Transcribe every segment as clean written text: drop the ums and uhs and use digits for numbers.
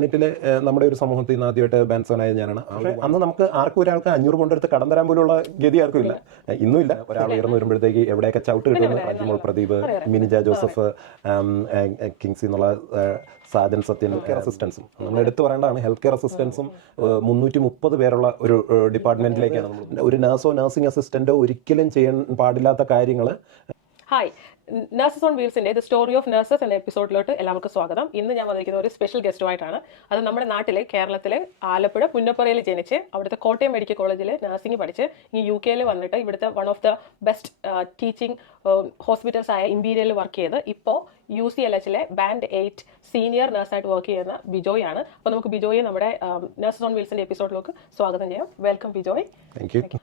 യൂണിറ്റിൽ നമ്മുടെ ഒരു സമൂഹത്തിൽ നിന്ന് ആദ്യമായിട്ട് ബാൻസോനായ ഞാനാണ്. അന്ന് നമുക്ക് ആർക്കും ഒരാൾക്ക് 500 കൊണ്ടെടുത്ത് കടം തരാൻ പോലുള്ള ഗതി ആർക്കും ഇല്ല, ഇന്നും ഇല്ല. ഒരാൾ ഉയർന്നു വരുമ്പോഴത്തേക്ക് എവിടെയൊക്കെ ചവിട്ട് കിട്ടുമെന്ന് അജിമോൾ പ്രദീപ്, മിനിജ ജോസഫ്, കിങ്സി എന്നുള്ള സാജൻ സത്യൻ അസിസ്റ്റൻസും നമ്മൾ എടുത്തു പറയേണ്ടതാണ്. ഹെൽത്ത് കെയർ അസിസ്റ്റൻസും 330 പേരുള്ള ഒരു ഡിപ്പാർട്ട്മെന്റിലേക്കാണ് നമ്മൾ. ഒരു നഴ്സോ നഴ്സിംഗ് അസിസ്റ്റന്റോ ഒരിക്കലും ചെയ്യാൻ പാടില്ലാത്ത കാര്യങ്ങൾ. ഹായ്, നഴ്സസ് ഓൺ വീൽസിന്റെ ദ സ്റ്റോറി ഓഫ് നഴ്സസ് എന്ന എപ്പിസോഡിലോട്ട് എല്ലാവർക്കും സ്വാഗതം. ഇന്ന് ഞാൻ വന്നിരിക്കുന്ന ഒരു സ്പെഷ്യൽ ഗസ്റ്റുമായിട്ടാണ്. അത് നമ്മുടെ നാട്ടിലെ കേരളത്തിലെ ആലപ്പുഴ പുന്നപ്പുറയിൽ ജനിച്ച് അവിടുത്തെ കോട്ടയം മെഡിക്കൽ കോളേജിൽ നഴ്സിംഗ് പഠിച്ച് ഈ UK വന്നിട്ട് ഇവിടുത്തെ one of the best teaching hospitals ആയ ഇമ്പീരിയലിൽ വർക്ക് ചെയ്ത് ഇപ്പോൾ UCLHലെ ബാൻഡ് 8 സീനിയർ നഴ്സായിട്ട് വർക്ക് ചെയ്യുന്ന ബിജോയ് ആണ്. അപ്പോൾ നമുക്ക് ബിജോയെ നമ്മുടെ നഴ്സസ് ഓൺ വീൽസിന്റെ എപ്പിസോഡിലേക്ക് സ്വാഗതം ചെയ്യാം. വെൽക്കം ബിജോയ്.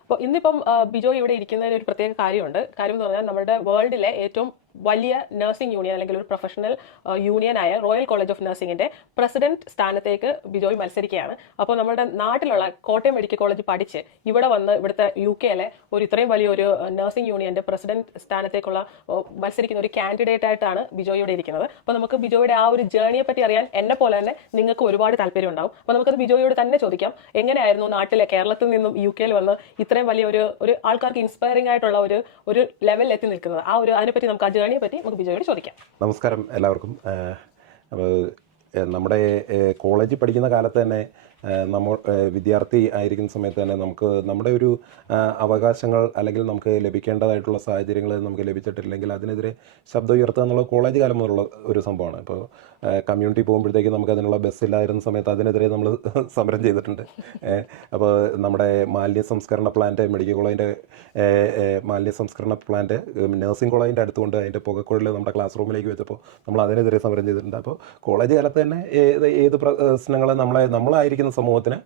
അപ്പോൾ ഇന്നിപ്പം ബിജോയ് ഇവിടെ ഇരിക്കുന്നതിന് ഒരു പ്രത്യേക കാര്യമുണ്ട്. കാര്യം എന്ന് പറഞ്ഞാൽ നമ്മുടെ വേൾഡിലെ ഏറ്റവും വലിയ നഴ്സിംഗ് യൂണിയൻ അല്ലെങ്കിൽ ഒരു പ്രൊഫഷണൽ യൂണിയനായ റോയൽ കോളേജ് ഓഫ് നഴ്സിംഗിന്റെ പ്രസിഡന്റ് സ്ഥാനത്തേക്ക് ബിജോയ് മത്സരിക്കുകയാണ്. അപ്പോൾ നമ്മുടെ നാട്ടിലുള്ള കോട്ടയം മെഡിക്കൽ കോളേജ് പഠിച്ച് ഇവിടെ വന്ന് ഇവിടുത്തെ UKയിലെ ഒരു ഇത്രയും വലിയൊരു നഴ്സിംഗ് യൂണിയന്റെ പ്രസിഡന്റ് സ്ഥാനത്തേക്കുള്ള മത്സരിക്കുന്ന ഒരു കാൻഡിഡേറ്റ് ആയിട്ടാണ് ബിജോയ് ഇവിടെ ഇരിക്കുന്നത്. അപ്പോൾ നമുക്ക് ബിജോയുടെ ആ ഒരു ജേർണിയെ പറ്റി അറിയാൻ എന്നെ പോലെ തന്നെ നിങ്ങൾക്ക് ഒരുപാട് താല്പര്യം ഉണ്ടാവും. അപ്പോൾ നമുക്കത് ബിജോയോട് തന്നെ ചോദിക്കാം. എങ്ങനെയായിരുന്നു നാട്ടിലെ കേരളത്തിൽ നിന്നും UKയിൽ വന്ന് ഇത്രയും വലിയ ഒരു ആൾക്കാർക്ക് ഇൻസ്പയറിംഗ് ആയിട്ടുള്ള ഒരു ലെവലിൽ എത്തി നിൽക്കുന്നത്? അതിനെപ്പറ്റി നമുക്ക് ആ ജേർണിയെ പറ്റി നമുക്ക് ബിജോയോട് ചോദിക്കാം. നമസ്കാരം എല്ലാവർക്കും. അപ്പോൾ നമ്മുടെ കോളേജിൽ പഠിക്കുന്ന കാലത്ത് തന്നെ നമ്മൾ വിദ്യാർത്ഥി ആയിരിക്കുന്ന സമയത്ത് തന്നെ നമുക്ക് നമ്മുടെ ഒരു അവകാശങ്ങൾ അല്ലെങ്കിൽ നമുക്ക് ലഭിക്കേണ്ടതായിട്ടുള്ള സാഹചര്യങ്ങൾ നമുക്ക് ലഭിച്ചിട്ടില്ലെങ്കിൽ അതിനെതിരെ ശബ്ദം ഉയർത്തുക എന്നുള്ളത് കോളേജ് കാലം മുതലുള്ള ഒരു സംഭവമാണ്. ഇപ്പോൾ കമ്മ്യൂണിറ്റി പോകുമ്പോഴത്തേക്ക് നമുക്ക് അതിനുള്ള ബസ്സില്ലായിരുന്ന സമയത്ത് അതിനെതിരെ നമ്മൾ സമരം ചെയ്തിട്ടുണ്ട്. അപ്പോൾ നമ്മുടെ മാലിന്യ സംസ്കരണ പ്ലാന്റ്, മെഡിക്കൽ കോളേജിൻ്റെ മാലിന്യ സംസ്കരണ പ്ലാന്റ് നഴ്സിംഗ് കോളേജിൻ്റെ അടുത്തുകൊണ്ട് അതിൻ്റെ പുകക്കുഴൽ നമ്മുടെ ക്ലാസ് റൂമിലേക്ക് വെച്ചപ്പോൾ നമ്മൾ അതിനെതിരെ സമരം ചെയ്തിട്ടുണ്ട്. അപ്പോൾ കോളേജ് കാലത്ത് തന്നെ ഏത് പ്രശ്നങ്ങൾ നമ്മളായിരിക്കുന്ന സമൂഹത്തിന്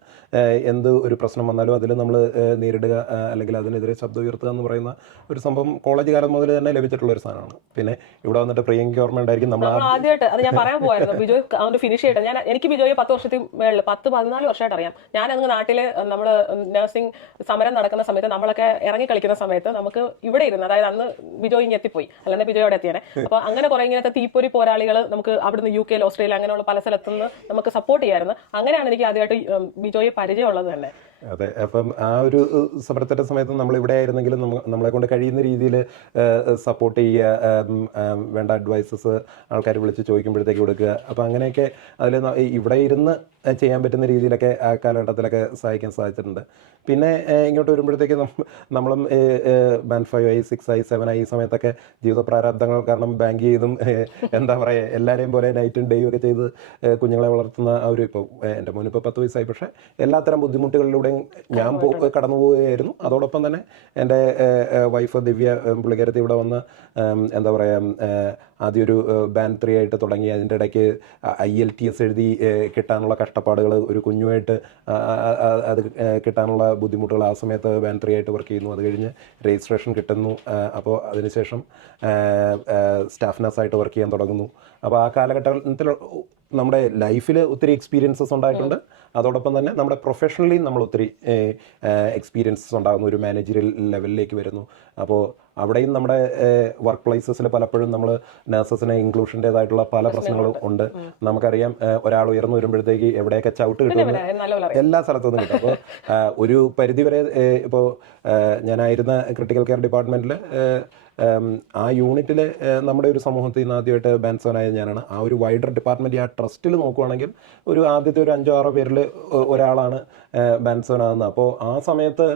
എന്ത് ഒരു പ്രശ്നം വന്നാലും അതിൽ നമ്മൾ നേരിടുക അല്ലെങ്കിൽ അതിനെതിരെ ശബ്ദം ഉയർത്തുക എന്ന് പറയുന്ന ഒരു സംഭവം കോളേജ് കാലം മുതൽ തന്നെ ലഭിച്ചിട്ടുള്ള ഒരു സാധനമാണ്. പിന്നെ ഇവിടെ വന്നിട്ട് പ്രിയങ്ക ഗവൺമെന്റ് ആയിരിക്കും നമ്മൾ ആദ്യമായിട്ട് അത് ഞാൻ പറയാൻ പോയായിരുന്നു. ബിജോയ് അതുകൊണ്ട് ഫിനിഷ് ചെയ്യട്ടെ. എനിക്ക് ബിജോയെ 10 വർഷത്തിൽ മേളിൽ 10-14 വർഷമായിട്ട് അറിയാം. ഞാൻ അങ്ങ് നാട്ടില് നമ്മൾ നഴ്സിംഗ് സമരം നടക്കുന്ന സമയത്ത് നമ്മളൊക്കെ ഇറങ്ങി കളിക്കുന്ന സമയത്ത് നമുക്ക് ഇവിടെ ഇരുന്ന്, അതായത് അന്ന് ബിജോയ് ഇങ്ങനെ എത്തിപ്പോയി, അല്ലാതെ ബിജോയ് അവിടെ എത്തിയാണ്. അപ്പൊ അങ്ങനെ കുറെ ഇങ്ങനത്തെ തീപ്പൊരി പോരാളികൾ നമുക്ക് അവിടുന്ന് UK, ഓസ്ട്രേലിയ അങ്ങനെയുള്ള പല സ്ഥലത്തുനിന്ന് നമുക്ക് സപ്പോർട്ട് ചെയ്യായിരുന്നു. അങ്ങനെയാണ് എനിക്ക് ആദ്യമായിട്ട് ബിജോയെ പരിചയമുള്ളത് തന്നെ. അതെ, അപ്പം ആ ഒരു സമരത്തിന്റെ സമയത്ത് നമ്മളിവിടെ ആയിരുന്നെങ്കിലും നമ്മളെ കൊണ്ട് കഴിയുന്ന രീതിയിൽ സപ്പോർട്ട് ചെയ്യുക, വേണ്ട അഡ്വൈസസ് ആൾക്കാർ വിളിച്ച് ചോദിക്കുമ്പോഴത്തേക്ക് കൊടുക്കുക. അപ്പം അങ്ങനെയൊക്കെ അതിൽ ഇവിടെ ഇരുന്ന് ചെയ്യാൻ പറ്റുന്ന രീതിയിലൊക്കെ ആ കാലഘട്ടത്തിലൊക്കെ സഹായിക്കാൻ സാധിച്ചിട്ടുണ്ട്. പിന്നെ ഇങ്ങോട്ട് വരുമ്പോഴത്തേക്ക് നമ്മളും ബാൻഡ് 5 ആയി 6 ആയി 7 ആയി ഈ സമയത്തൊക്കെ ജീവിത പ്രാരാബ്ദങ്ങൾ കാരണം ബാങ്ക് ചെയ്തും എന്താ പറയുക എല്ലാവരെയും പോലെ നൈറ്റും ഡേയും ഒക്കെ ചെയ്ത് കുഞ്ഞുങ്ങളെ വളർത്തുന്ന ആ ഒരു, ഇപ്പോൾ എൻ്റെ മോനിപ്പോൾ 10 വയസ്സായി, പക്ഷേ എല്ലാത്തരം ബുദ്ധിമുട്ടുകളിലൂടെയും ഞാൻ കടന്നു പോവുകയായിരുന്നു. അതോടൊപ്പം തന്നെ എൻ്റെ വൈഫ് ദിവ്യ പുള്ളിക്കാരത്തി ഇവിടെ വന്ന് എന്താ പറയുക ആദ്യം ഒരു ബാൻഡ് 3 ആയിട്ട് തുടങ്ങി. അതിൻ്റെ ഇടയ്ക്ക് IELTS എഴുതി കിട്ടാനുള്ള കഷ്ടപ്പാടുകൾ, ഒരു കുഞ്ഞുമായിട്ട് അത് കിട്ടാനുള്ള ബുദ്ധിമുട്ടുകൾ, ആ സമയത്ത് ബാൻഡ് 3 ആയിട്ട് വർക്ക് ചെയ്യുന്നു. അത് കഴിഞ്ഞ് രജിസ്ട്രേഷൻ കിട്ടുന്നു. അപ്പോൾ അതിനുശേഷം സ്റ്റാഫ് നഴ്സായിട്ട് വർക്ക് ചെയ്യാൻ തുടങ്ങുന്നു. അപ്പോൾ ആ കാലഘട്ടത്തിൽ നമ്മുടെ ലൈഫിൽ ഒത്തിരി എക്സ്പീരിയൻസസ് ഉണ്ടായിട്ടുണ്ട്. അതോടൊപ്പം തന്നെ നമ്മുടെ പ്രൊഫഷണലി നമ്മൾ ഒത്തിരി എക്സ്പീരിയൻസസ് ഉണ്ടാകുന്നു. ഒരു മാനേജറിയൽ ലെവലിലേക്ക് വരുന്നു. അപ്പോൾ അവിടെയും നമ്മുടെ വർക്ക് പ്ലേസസിൽ പലപ്പോഴും നമ്മൾ നഴ്സസിന് ഇൻക്ലൂഷൻ്റെതായിട്ടുള്ള പല പ്രശ്നങ്ങളും ഉണ്ട്. നമുക്കറിയാം, ഒരാൾ ഉയർന്നു വരുമ്പോഴത്തേക്ക് എവിടെയൊക്കെ ചവിട്ട് കിട്ടുമെന്ന് എല്ലാ സ്ഥലത്തുനിന്നും കിട്ടും. അപ്പോൾ ഒരു പരിധിവരെ ഇപ്പോൾ ഞാനായിരുന്ന ക്രിട്ടിക്കൽ കെയർ ഡിപ്പാർട്ട്മെൻറ്റിൽ ആ യൂണിറ്റിൽ നമ്മുടെ ഒരു സമൂഹത്തിൽ നിന്ന് ആദ്യമായിട്ട് ബാൻസോനായ ഞാനാണ്. ആ ഒരു വൈഡർ ഡിപ്പാർട്ട്മെൻറ്റ് ആ ട്രസ്റ്റിൽ നോക്കുവാണെങ്കിൽ ആദ്യത്തെ ഒരു 5-6 പേരിൽ ഒരാളാണ് ബാൻസോനാകുന്നത്. അപ്പോൾ ആ സമയത്ത്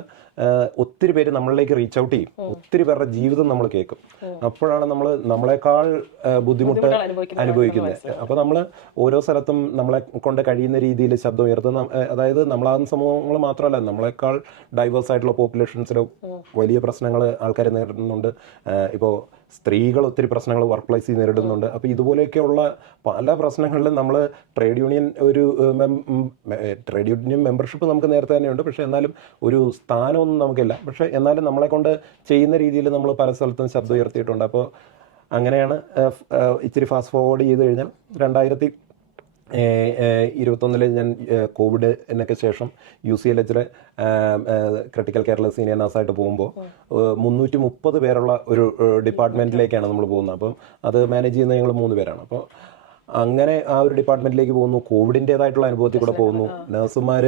ഒത്തിരി പേര് നമ്മളിലേക്ക് റീച്ച് ഔട്ട് ചെയ്യും. ഒത്തിരി പേരുടെ ജീവിതം നമ്മൾ കേൾക്കും. അപ്പോഴാണ് നമ്മളെക്കാൾ ബുദ്ധിമുട്ട് അനുഭവിക്കുന്നത്. അപ്പോൾ നമ്മൾ ഓരോ സ്ഥലത്തും നമ്മളെ കൊണ്ട് കഴിയുന്ന രീതിയിൽ ശബ്ദം ഉയർത്തുന്ന, അതായത് നമ്മളാകുന്ന സമൂഹങ്ങൾ മാത്രമല്ല, നമ്മളെക്കാൾ ഡൈവേഴ്സ് ആയിട്ടുള്ള പോപ്പുലേഷൻസിൽ വലിയ പ്രശ്നങ്ങൾ ആൾക്കാർ നേരിടുന്നുണ്ട്. ഇപ്പോൾ സ്ത്രീകൾ ഒത്തിരി പ്രശ്നങ്ങൾ വർക്ക് പ്ലേസിൽ നേരിടുന്നുണ്ട്. അപ്പോൾ ഇതുപോലെയൊക്കെയുള്ള പല പ്രശ്നങ്ങളിലും നമ്മൾ ട്രേഡ് യൂണിയൻ മെമ്പർഷിപ്പ് നമുക്ക് നേരത്തെ തന്നെയുണ്ട്. പക്ഷേ എന്നാലും ഒരു സ്ഥാനമൊന്നും നമുക്കില്ല. പക്ഷേ എന്നാലും നമ്മളെ കൊണ്ട് ചെയ്യുന്ന രീതിയിൽ നമ്മൾ പല സ്ഥലത്തും ശബ്ദം ഉയർത്തിയിട്ടുണ്ട്. അപ്പോൾ അങ്ങനെയാണ് ഇച്ചിരി ഫാസ്റ്റ് ഫോർവേഡ് ചെയ്ത് കഴിഞ്ഞാൽ 2021 ഞാൻ കോവിഡിനൊക്കെ ശേഷം UCLHലെ ക്രിട്ടിക്കൽ കെയറിൽ സീനിയർ നഴ്സായിട്ട് പോകുമ്പോൾ 330 പേരുള്ള ഒരു ഡിപ്പാർട്ട്മെൻറ്റിലേക്കാണ് നമ്മൾ പോകുന്നത്. അപ്പം അത് മാനേജ് ചെയ്യുന്നത് ഞങ്ങൾ 3 പേരാണ്. അപ്പോൾ അങ്ങനെ ആ ഒരു ഡിപ്പാർട്ട്മെന്റിലേക്ക് പോകുന്നു. കോവിഡിൻ്റെതായിട്ടുള്ള അനുഭവത്തിൽ കൂടെ പോകുന്നു. നഴ്സുമാർ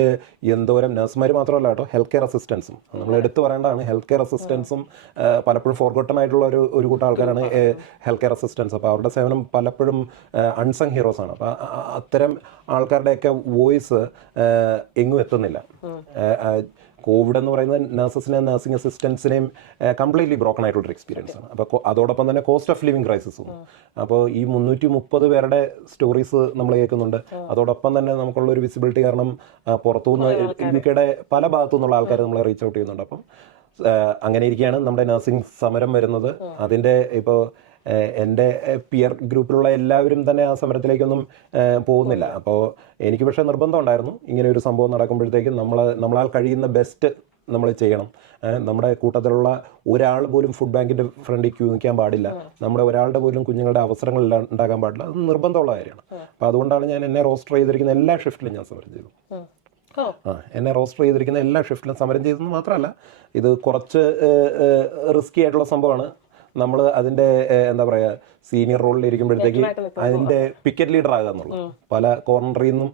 എന്തോരം, നഴ്സുമാർ മാത്രമല്ല കേട്ടോ, ഹെൽത്ത് കെയർ അസിസ്റ്റൻസും നമ്മൾ എടുത്തു പറയേണ്ടതാണ്. ഹെൽത്ത് കെയർ അസിസ്റ്റൻസും പലപ്പോഴും ഫോർഗോട്ടൺ ആയിട്ടുള്ള ഒരു കൂട്ടം ആൾക്കാരാണ് ഹെൽത്ത് കെയർ അസിസ്റ്റൻസ്. അപ്പോൾ അവരുടെ സേവനം പലപ്പോഴും അൺസങ് ഹീറോസ് ആണ്. അപ്പോൾ അത്തരം ആൾക്കാരുടെയൊക്കെ വോയിസ് എങ്ങും എത്തുന്നില്ല. കോവിഡ് എന്ന് പറയുന്നത് നഴ്സസിനെയും നഴ്സിംഗ് അസിസ്റ്റൻസിനെയും കംപ്ലീറ്റ്ലി ബ്രോക്കൺ ആയിട്ടുള്ളൊരു എക്സ്പീരിയൻസ് ആണ്. അപ്പോൾ അതോടൊപ്പം തന്നെ കോസ്റ്റ് ഓഫ് ലിവിങ് ക്രൈസിസും. അപ്പോൾ ഈ 330 പേരുടെ സ്റ്റോറീസ് നമ്മൾ കേൾക്കുന്നുണ്ട്. അതോടൊപ്പം തന്നെ നമുക്കുള്ളൊരു വിസിബിലിറ്റി കാരണം പുറത്തുനിന്ന് യുകെയുടെ പല ഭാഗത്തു നിന്നുള്ള ആൾക്കാർ നമ്മളെ റീച്ച് ഔട്ട് ചെയ്യുന്നുണ്ട്. അപ്പം അങ്ങനെ ഇരിക്കുകയാണ് നമ്മുടെ നഴ്സിംഗ് സമരം വരുന്നത്. അതിൻ്റെ ഇപ്പോൾ എൻ്റെ പിയർ ഗ്രൂപ്പിലുള്ള എല്ലാവരും തന്നെ ആ സമരത്തിലേക്കൊന്നും പോകുന്നില്ല. അപ്പോൾ എനിക്ക് പക്ഷേ നിർബന്ധം ഉണ്ടായിരുന്നു, ഇങ്ങനെ ഒരു സംഭവം നടക്കുമ്പോഴത്തേക്കും നമ്മളാൽ കഴിയുന്ന ബെസ്റ്റ് നമ്മൾ ചെയ്യണം. നമ്മുടെ കൂട്ടത്തിലുള്ള ഒരാൾ പോലും ഫുഡ് ബാങ്കിൻ്റെ ഫ്രണ്ടിൽ ക്യൂ നിൽക്കാൻ പാടില്ല. നമ്മുടെ ഒരാളുടെ പോലും കുഞ്ഞുങ്ങളുടെ അവസരങ്ങൾ ഉണ്ടാകാൻ പാടില്ല. അത് നിർബന്ധമുള്ള കാര്യമാണ്. അപ്പോൾ അതുകൊണ്ടാണ് ഞാൻ എന്നെ റോസ്റ്റർ ചെയ്തിരിക്കുന്ന എല്ലാ ഷിഫ്റ്റിലും ഞാൻ സമരം ചെയ്തു. എന്നെ റോസ്റ്റർ ചെയ്തിരിക്കുന്ന എല്ലാ ഷിഫ്റ്റിലും സമരം ചെയ്തെന്ന് മാത്രമല്ല, ഇത് കുറച്ച് റിസ്കി ആയിട്ടുള്ള സംഭവമാണ്. നമ്മൾ അതിൻ്റെ എന്താ പറയുക, സീനിയർ റോളിൽ ഇരിക്കുമ്പോഴത്തേക്ക് അതിൻ്റെ പിക്കറ്റ് ലീഡർ ആകുക എന്നുള്ളത്. പല കോർണറിൽ നിന്നും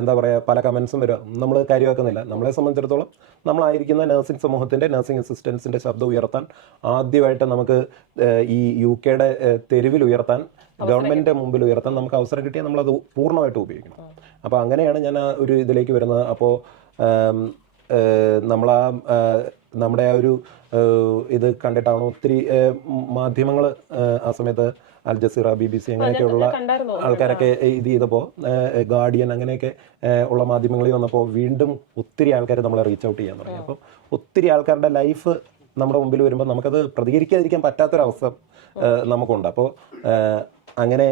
എന്താ പറയുക, പല കമൻസും വരും. നമ്മൾ കാര്യമാക്കുന്നില്ല. നമ്മളെ സംബന്ധിച്ചിടത്തോളം നമ്മളായിരിക്കുന്ന നഴ്സിംഗ് സമൂഹത്തിൻ്റെ, നഴ്സിംഗ് അസിസ്റ്റൻസിൻ്റെ ശബ്ദം ഉയർത്താൻ ആദ്യമായിട്ട് നമുക്ക് ഈ യുകെയുടെ തെരുവിൽ ഉയർത്താൻ, ഗവൺമെൻറ്റിൻ്റെ മുമ്പിൽ ഉയർത്താൻ നമുക്ക് അവസരം കിട്ടിയാൽ നമ്മളത് പൂർണ്ണമായിട്ട് ഉപയോഗിക്കണം. അപ്പോൾ അങ്ങനെയാണ് ഞാൻ ആ ഒരു ഇതിലേക്ക് വരുന്നത്. അപ്പോൾ നമ്മുടെ ആ ഒരു ഇത് കണ്ടിട്ടാണ് ഒത്തിരി മാധ്യമങ്ങൾ ആ സമയത്ത് അൽ ജസീറ, BBC അങ്ങനെയൊക്കെയുള്ള ആൾക്കാരൊക്കെ ഇത് ചെയ്തപ്പോൾ, ഗാർഡിയൻ അങ്ങനെയൊക്കെ ഉള്ള മാധ്യമങ്ങളിൽ വന്നപ്പോൾ വീണ്ടും ഒത്തിരി ആൾക്കാർ നമ്മളെ റീച്ച് ഔട്ട് ചെയ്യാൻ തുടങ്ങി. അപ്പോൾ ഒത്തിരി ആൾക്കാരുടെ ലൈഫ് നമ്മുടെ മുമ്പിൽ വരുമ്പോൾ നമുക്കത് പ്രതികരിക്കാതിരിക്കാൻ പറ്റാത്തൊരവസ്ഥ നമുക്കുണ്ട്. അപ്പോൾ അങ്ങനെ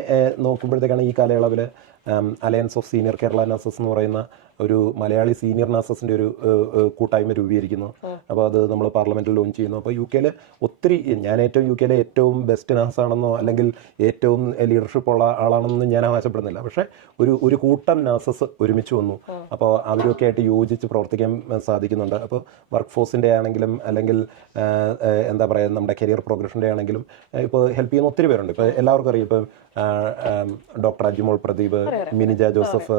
നോക്കുമ്പോഴത്തേക്കാണ് ഈ കാലയളവിൽ alliance of senior Kerala nurses എന്ന് പറയുന്ന ഒരു മലയാളി സീനിയർ നഴ്സസിൻ്റെ ഒരു കൂട്ടായ്മ രൂപീകരിക്കുന്നു. അപ്പോൾ അത് നമ്മൾ പാർലമെൻറ്റിൽ ലോഞ്ച് ചെയ്യുന്നു. അപ്പോൾ യുകെയിൽ ഒത്തിരി, ഞാൻ യുകെയിലെ ഏറ്റവും ബെസ്റ്റ് നഴ്സാണെന്നോ അല്ലെങ്കിൽ ഏറ്റവും ലീഡർഷിപ്പ് ഉള്ള ആളാണെന്നൊന്നും ഞാൻ അവകാശപ്പെടുന്നില്ല. പക്ഷേ ഒരു കൂട്ടം നഴ്സസ് ഒരുമിച്ച് വന്നു. അപ്പോൾ അവരൊക്കെ ആയിട്ട് യോജിച്ച് പ്രവർത്തിക്കാൻ സാധിക്കുന്നുണ്ട്. അപ്പോൾ വർക്ക് ഫോഴ്സിൻ്റെ ആണെങ്കിലും അല്ലെങ്കിൽ എന്താ പറയുക, നമ്മുടെ കരിയർ പ്രോഗ്രഷൻ്റെ ആണെങ്കിലും ഇപ്പോൾ ഹെൽപ്പ് ചെയ്യുന്ന ഒത്തിരി പേരുണ്ട്. ഇപ്പോൾ എല്ലാവർക്കും അറിയാം, ഇപ്പോൾ ഡോക്ടർ അജിമോൾ പ്രദീപ്, മിനിജ ജോസഫ്,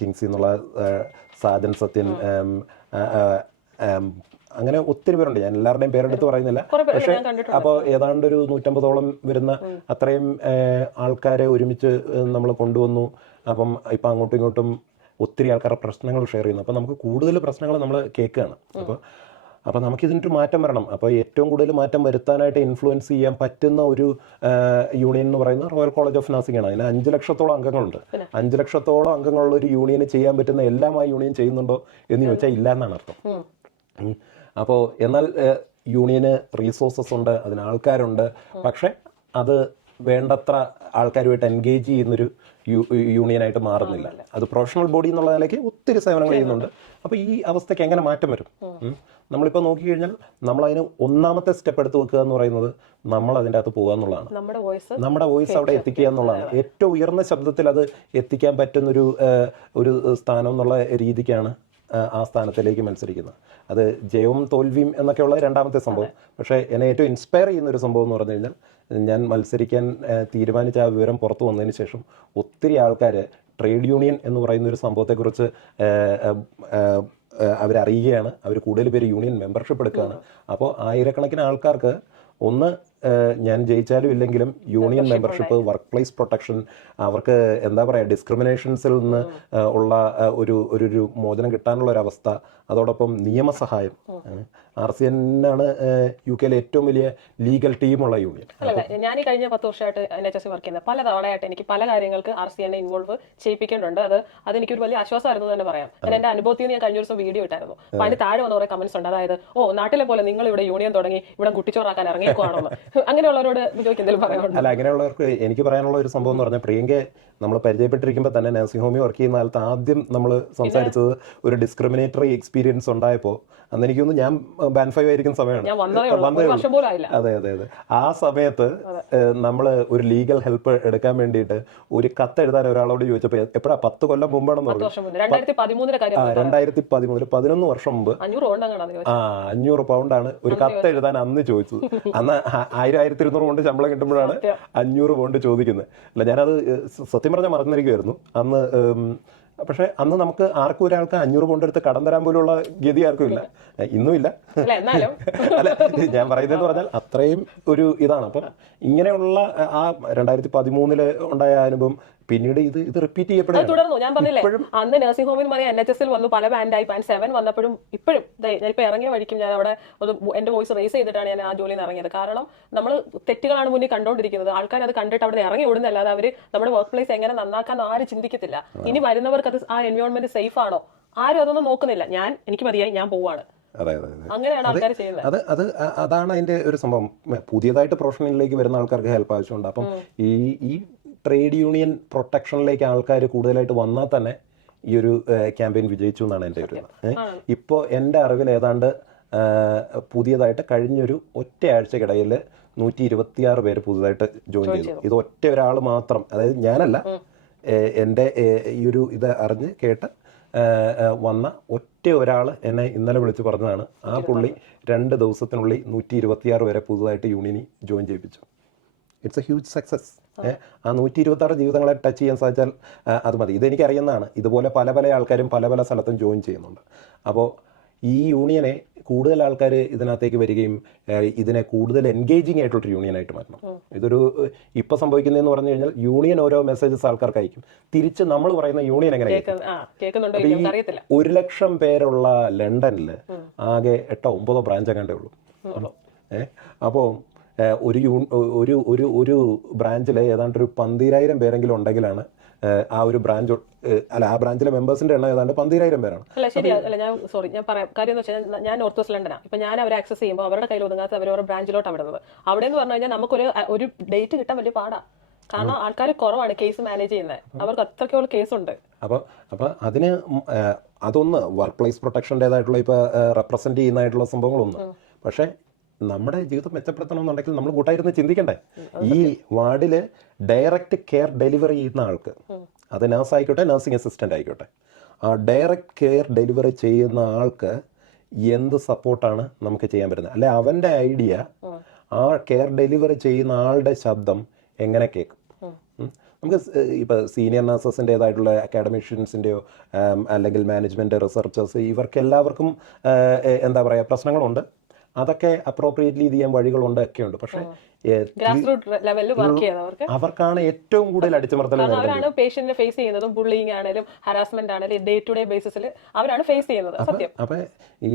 കിങ്സി എന്നുള്ള സാജൻ സത്യൻ, അങ്ങനെ ഒത്തിരി പേരുണ്ട്. ഞാൻ എല്ലാവരുടെയും പേരെടുത്ത് പറയുന്നില്ല. പക്ഷേ അപ്പോൾ ഏതാണ്ട് ഒരു 150ഓളം വരുന്ന അത്രയും ആൾക്കാരെ ഒരുമിച്ച് നമ്മൾ കൊണ്ടുവന്നു. അപ്പം ഇപ്പം അങ്ങോട്ടും ഇങ്ങോട്ടും ഒത്തിരി ആൾക്കാരുടെ പ്രശ്നങ്ങൾ ഷെയർ ചെയ്യുന്നു. അപ്പോൾ നമുക്ക് കൂടുതൽ പ്രശ്നങ്ങൾ നമ്മൾ കേൾക്കുകയാണ്. അപ്പോൾ നമുക്കിതിനൊരു മാറ്റം വരണം. അപ്പോൾ ഏറ്റവും കൂടുതൽ മാറ്റം വരുത്താനായിട്ട് ഇൻഫ്ലുവൻസ് ചെയ്യാൻ പറ്റുന്ന ഒരു യൂണിയൻ എന്ന് പറയുന്നത് റോയൽ കോളേജ് ഓഫ് നഴ്സിംഗ് ആണ്. അതിന് 5 ലക്ഷത്തോളം അംഗങ്ങളുണ്ട്. 5 ലക്ഷത്തോളം അംഗങ്ങളുള്ള ഒരു യൂണിയന് ചെയ്യാൻ പറ്റുന്ന എല്ലാം ആ യൂണിയൻ ചെയ്യുന്നുണ്ടോ എന്ന് ചോദിച്ചാൽ ഇല്ല എന്നാണ് അർത്ഥം. അപ്പോൾ എന്നാൽ യൂണിയന് റീസോഴ്സസ് ഉണ്ട്, അതിന് ആൾക്കാരുണ്ട്. പക്ഷെ അത് വേണ്ടത്ര ആൾക്കാരുമായിട്ട് എൻഗേജ് ചെയ്യുന്നൊരു യൂണിയനായിട്ട് മാറുന്നില്ല. അത് പ്രൊഫഷണൽ ബോഡി എന്നുള്ള നിലയ്ക്ക് ഒത്തിരി സേവനങ്ങൾ ചെയ്യുന്നുണ്ട്. അപ്പോൾ ഈ അവസ്ഥയ്ക്ക് എങ്ങനെ മാറ്റം വരും? നമ്മളിപ്പോൾ നോക്കിക്കഴിഞ്ഞാൽ നമ്മളതിന് ഒന്നാമത്തെ സ്റ്റെപ്പ് എടുത്ത് വെക്കുക എന്ന് പറയുന്നത് നമ്മൾ അതിൻ്റെ അകത്ത് പോകുക എന്നുള്ളതാണ്. നമ്മുടെ വോയിസ് അവിടെ എത്തിക്കുക എന്നുള്ളതാണ്. ഏറ്റവും ഉയർന്ന ശബ്ദത്തിൽ അത് എത്തിക്കാൻ പറ്റുന്നൊരു സ്ഥാനം എന്നുള്ള രീതിക്കാണ് ആ സ്ഥാനത്തിലേക്ക് മത്സരിക്കുന്നത്. അത് ജയവും തോൽവിയും എന്നൊക്കെയുള്ള രണ്ടാമത്തെ സംഭവം. പക്ഷേ എന്നെ ഏറ്റവും ഇൻസ്പയർ ചെയ്യുന്ന ഒരു സംഭവം എന്ന് പറഞ്ഞു കഴിഞ്ഞാൽ, ഞാൻ മത്സരിക്കാൻ തീരുമാനിച്ച ആ വിവരം പുറത്തു വന്നതിന് ശേഷം ഒത്തിരി ആൾക്കാർ ട്രേഡ് യൂണിയൻ എന്ന് പറയുന്ന ഒരു സംഭവത്തെക്കുറിച്ച് അവരറിയുകയാണ്. അവർ കൂടുതൽ പേര് യൂണിയൻ മെമ്പർഷിപ്പ് എടുക്കുകയാണ്. അപ്പോൾ ആയിരക്കണക്കിന് ആൾക്കാർക്ക് ഒന്ന് ഞാൻ ജയിച്ചാലും ഇല്ലെങ്കിലും union membership, work place protection, അവർക്ക് എന്താ പറയുക, ഡിസ്ക്രിമിനേഷൻസിൽ നിന്ന് ഉള്ള ഒരു മോചനം കിട്ടാനുള്ള ഒരു അവസ്ഥ, അതോടൊപ്പം നിയമസഹായം. RCN ആണ് യുകെയിലെ ഏറ്റവും വലിയ ലീഗൽ ടീമുള്ള യൂണിയൻ. ഞാൻ ഈ കഴിഞ്ഞ 10 വർഷമായിട്ട് NHS വർക്ക് ചെയ്യുന്നത്, പല തവണയായിട്ട് എനിക്ക് പല കാര്യങ്ങൾക്ക് RCN ഇൻവോൾവ് ചെയ്യിപ്പിക്കേണ്ടതുണ്ട്. അതെനിക്കൊരു വലിയ ആശ്വാസമായിരുന്നു തന്നെ പറയാം. ഞാൻ എൻ്റെ അനുഭവത്തിൽ നിന്ന് ഞാൻ കഴിഞ്ഞ ദിവസം വീഡിയോ ഇട്ടായിരുന്നു. അപ്പോൾ അതിന് താഴെ വന്ന കുറേ കമന്റ്സ് ഉണ്ട്. അതായത്, നാട്ടിലെ പോലെ നിങ്ങൾ ഇവിടെ യൂണിയൻ തുടങ്ങി ഇവിടെ കുട്ടിച്ചോറാക്കാൻ ഇറങ്ങിയേക്കുവാണോ? അങ്ങനെയുള്ളവരോട് നിങ്ങൾക്ക് എന്തെങ്കിലും പറയാനുണ്ടോ? അല്ല, അങ്ങനെയുള്ളവർക്ക് എനിക്ക് പറയാനുള്ള ഒരു സംഭവം എന്ന് പറഞ്ഞാൽ, പ്രിയങ്കയെ നമ്മൾ പരിചയപ്പെട്ടിരിക്കുമ്പോൾ തന്നെ നഴ്സിംഗ് ഹോമിൽ വർക്ക് ചെയ്യുന്ന കാലത്ത് ആദ്യം നമ്മൾ സംസാരിച്ചത് ഒരു ഡിസ്ക്രിമിനേറ്ററി എക്സ്പീരിയൻസ് ഉണ്ടായപ്പോൾ, അന്ന് എനിക്കൊന്ന് ഞാൻ ബാൻ 5 ആയിരിക്കുന്ന സമയമാണ്. അതെ. ആ സമയത്ത് നമ്മൾ ഒരു ലീഗൽ ഹെൽപ്പ് എടുക്കാൻ വേണ്ടിയിട്ട് ഒരു കത്ത് എഴുതാൻ ഒരാളോട് ചോദിച്ചപ്പോൾ, എപ്പോഴാ 10 കൊല്ലം മുമ്പാണെന്ന് പറഞ്ഞു. 2013 11 വർഷം മുമ്പ് 500 പൗണ്ടാണ് ഒരു കത്ത് എഴുതാൻ അന്ന് ചോദിച്ചത്. അന്ന് 1000-1200 കൊണ്ട് ശമ്പളം കിട്ടുമ്പോഴാണ് 500 പോണ്ട് ചോദിക്കുന്നത്. അല്ല, ഞാനത് സത്യം പറഞ്ഞാൽ മറന്നിരിക്കുമായിരുന്നു അന്ന്. പക്ഷെ അന്ന് നമുക്ക് ആർക്കും ഒരാൾക്ക് 500 പൗണ്ട് എടുത്ത് കടം തരാൻ പോലുള്ള ഗതി ആർക്കും ഇല്ല, ഇന്നും ഇല്ല. അല്ല, ഞാൻ പറയുന്നതെന്ന് പറഞ്ഞാൽ അത്രയും ഒരു ഇതാണ്. അപ്പം ഇങ്ങനെയുള്ള ആ 2013 ഉണ്ടായ അനുഭവം പിന്നീട് ഇത് റിപ്പീറ്റ് തുടർന്നു. ഞാൻ പറഞ്ഞില്ലേ, അന്ന് നഴ്സിംഗ് ഹോമിൽ മാറി NHS വന്നു, പല ബാൻഡായി. ബാൻഡ് 7 വന്നപ്പോഴും ഇപ്പോഴും ഞാനിപ്പോൾ ഇറങ്ങിയ വഴിക്കും ഞാൻ അവിടെ എന്റെ വോയിസ് റേസ് ചെയ്തിട്ടാണ് ഞാൻ ആ ജോലിയിൽ നിന്ന് ഇറങ്ങിയത്. കാരണം നമ്മൾ തെറ്റുകളാണ് മുന്നിൽ കണ്ടുകൊണ്ടിരിക്കുന്നത്. ആൾക്കാർ അത് കണ്ടിട്ട് അവിടെ ഇറങ്ങി ഓടുന്നല്ലാതെ അവർ നമ്മുടെ വർക്ക് പ്ലേസ് എങ്ങനെ നന്നാക്കാൻ ആരും ചിന്തിക്കത്തില്ല. ഇനി വരുന്നവർക്ക് അത് ആ എൻവയോൺമെന്റ് സേഫ് ആണോ ആരും അതൊന്നും നോക്കുന്നില്ല. എനിക്ക് മതിയായി, ഞാൻ പോവാണ്. അങ്ങനെയാണ് ആൾക്കാർ ചെയ്യുന്നത്. അതാണ് അതിന്റെ ഒരു സംഭവം. പുതിയതായിട്ട് പ്രൊഫഷനിലേക്ക് വരുന്ന ആൾക്കാർക്ക് ഹെൽപ്പ് ആവശ്യമുണ്ട്. അപ്പം ഈ ട്രേഡ് യൂണിയൻ പ്രൊട്ടക്ഷനിലേക്ക് ആൾക്കാർ കൂടുതലായിട്ട് വന്നാൽ തന്നെ ഈ ഒരു ക്യാമ്പയിൻ വിജയിച്ചു എന്നാണ് എൻ്റെ ഒരു ഇപ്പോൾ എൻ്റെ അറിവിൽ. ഏതാണ്ട് പുതിയതായിട്ട് കഴിഞ്ഞൊരു ഒറ്റയാഴ്ചക്കിടയിൽ 126 പേര് പുതുതായിട്ട് ജോയിൻ ചെയ്തു. ഇത് ഒറ്റ ഒരാൾ മാത്രം, അതായത് ഞാനല്ല, എൻ്റെ ഈ ഒരു ഇത് അറിഞ്ഞ് കേട്ട് വന്ന ഒറ്റ ഒരാൾ എന്നെ ഇന്നലെ വിളിച്ച് പറഞ്ഞതാണ്. ആ പുള്ളി 2 ദിവസത്തിനുള്ളിൽ 126 പേരെ പുതുതായിട്ട് യൂണിയനിൽ ജോയിൻ ചെയ്യിപ്പിച്ചു. It's a huge success. ആ 126 ജീവിതങ്ങളെ ടച്ച് ചെയ്യാൻ സാധിച്ചാൽ അത് മതി. ഇതെനിക്കറിയുന്നതാണ്. ഇതുപോലെ പല പല ആൾക്കാരും പല പല സ്ഥലത്തും ജോയിൻ ചെയ്യുന്നുണ്ട്. അപ്പോൾ ഈ യൂണിയനെ കൂടുതൽ ആൾക്കാർ ഇതിനകത്തേക്ക് വരികയും ഇതിനെ കൂടുതൽ എൻഗേജിങ് ആയിട്ടുള്ളൊരു യൂണിയനായിട്ട് മാറ്റണം. ഇതൊരു ഇപ്പോൾ സംഭവിക്കുന്നതെന്ന് പറഞ്ഞു കഴിഞ്ഞാൽ യൂണിയൻ ഓരോ മെസ്സേജസ് ആൾക്കാർക്ക് അയക്കും, തിരിച്ച് നമ്മൾ പറയുന്ന യൂണിയൻ എങ്ങനെ ഈ 1,00,000 പേരുള്ള ലണ്ടനിൽ ആകെ 8-9 ബ്രാഞ്ച് എങ്ങാണ്ടേ ഉള്ളൂ. അപ്പോൾ ഒരു ബ്രാഞ്ചിൽ ഏതാണ്ട് ഒരു 12,000 പേരെങ്കിലും ഉണ്ടെങ്കിലാണ് ആ ഒരു ബ്രാഞ്ച്, അല്ല ആ ബ്രാഞ്ചിലെ മെമ്പേഴ്സിന്റെ എണ്ണം ഏതാണ്ട് 12,000 പേരാണ്. അല്ല ശരിയല്ല, ഞാൻ പറയാം. കാര്യം എന്ന് വെച്ചാൽ ഞാൻ നോർത്ത് വെസ്റ്റ് ലണ്ടനാണ്. ഇപ്പൊ ഞാൻ അവരെ ആക്സസ് ചെയ്യുമ്പോൾ അവരുടെ കയ്യിൽ ഒതുങ്ങാത്ത അവരവരുടെ ബ്രാഞ്ചിലോട്ട് വിടുന്നത്. അവിടെ എന്ന് പറഞ്ഞു കഴിഞ്ഞാൽ നമുക്കൊരു ഡേറ്റ് കിട്ടാൻ വലിയ പാടാ. കാരണം ആൾക്കാർ കുറവാണ് കേസ് മാനേജ് ചെയ്യുന്നത്. അവർക്ക് അത്രയ്ക്കുള്ള കേസുണ്ട്. അപ്പൊ അതിന് അതൊന്ന് വർക്ക് പ്ലേസ് പ്രൊട്ടക്ഷൻ്റെതായിട്ടുള്ള ഇപ്പൊ റെപ്രസെന്റ് ചെയ്യുന്നതായിട്ടുള്ള സംഭവങ്ങളൊന്ന്. പക്ഷെ നമ്മുടെ ജീവിതം മെച്ചപ്പെടുത്തണം എന്നുണ്ടെങ്കിൽ നമ്മൾ കൂട്ടായിരുന്ന് ചിന്തിക്കണ്ടേ. ഈ വാർഡിൽ ഡയറക്റ്റ് കെയർ ഡെലിവറി ചെയ്യുന്ന ആൾക്ക്, അത് നഴ്സ് ആയിക്കോട്ടെ നഴ്സിംഗ് അസിസ്റ്റൻ്റ് ആയിക്കോട്ടെ, ആ ഡയറക്റ്റ് കെയർ ഡെലിവറി ചെയ്യുന്ന ആൾക്ക് എന്ത് സപ്പോർട്ടാണ് നമുക്ക് ചെയ്യാൻ പറ്റുന്നത്? അല്ലെ അവൻ്റെ ഐഡിയ ആ കെയർ ഡെലിവറി ചെയ്യുന്ന ആളുടെ ശബ്ദം എങ്ങനെ കേൾക്കും? നമുക്ക് ഇപ്പോൾ സീനിയർ നഴ്സസിൻ്റെതായിട്ടുള്ള അക്കാഡമിഷ്യൻസിൻ്റെയോ അല്ലെങ്കിൽ മാനേജ്മെൻറ്റ് റിസർച്ചേഴ്സ്, ഇവർക്കെല്ലാവർക്കും എന്താ പറയുക പ്രശ്നങ്ങളുണ്ട്. അതൊക്കെ അപ്രോപ്രിയേറ്റ്ലി ഇത് ചെയ്യാൻ വഴികളുണ്ട്, ഒക്കെ ഉണ്ട്. പക്ഷേ അവർക്കാണ് ഏറ്റവും കൂടുതൽ അടിച്ചമർത്തൽ. അവരാണ് പേഷ്യന്റിനെ ഫേസ് ചെയ്യുന്നതും ബുള്ളിങ് ആണെങ്കിലും ഹറാസ്മെന്റ് ആണെങ്കിലും ഡേ ടു ഡേ ബേസിസിൽ അവരാണ് ഫേസ് ചെയ്യുന്നത്. സത്യം. അപ്പൊ ഈ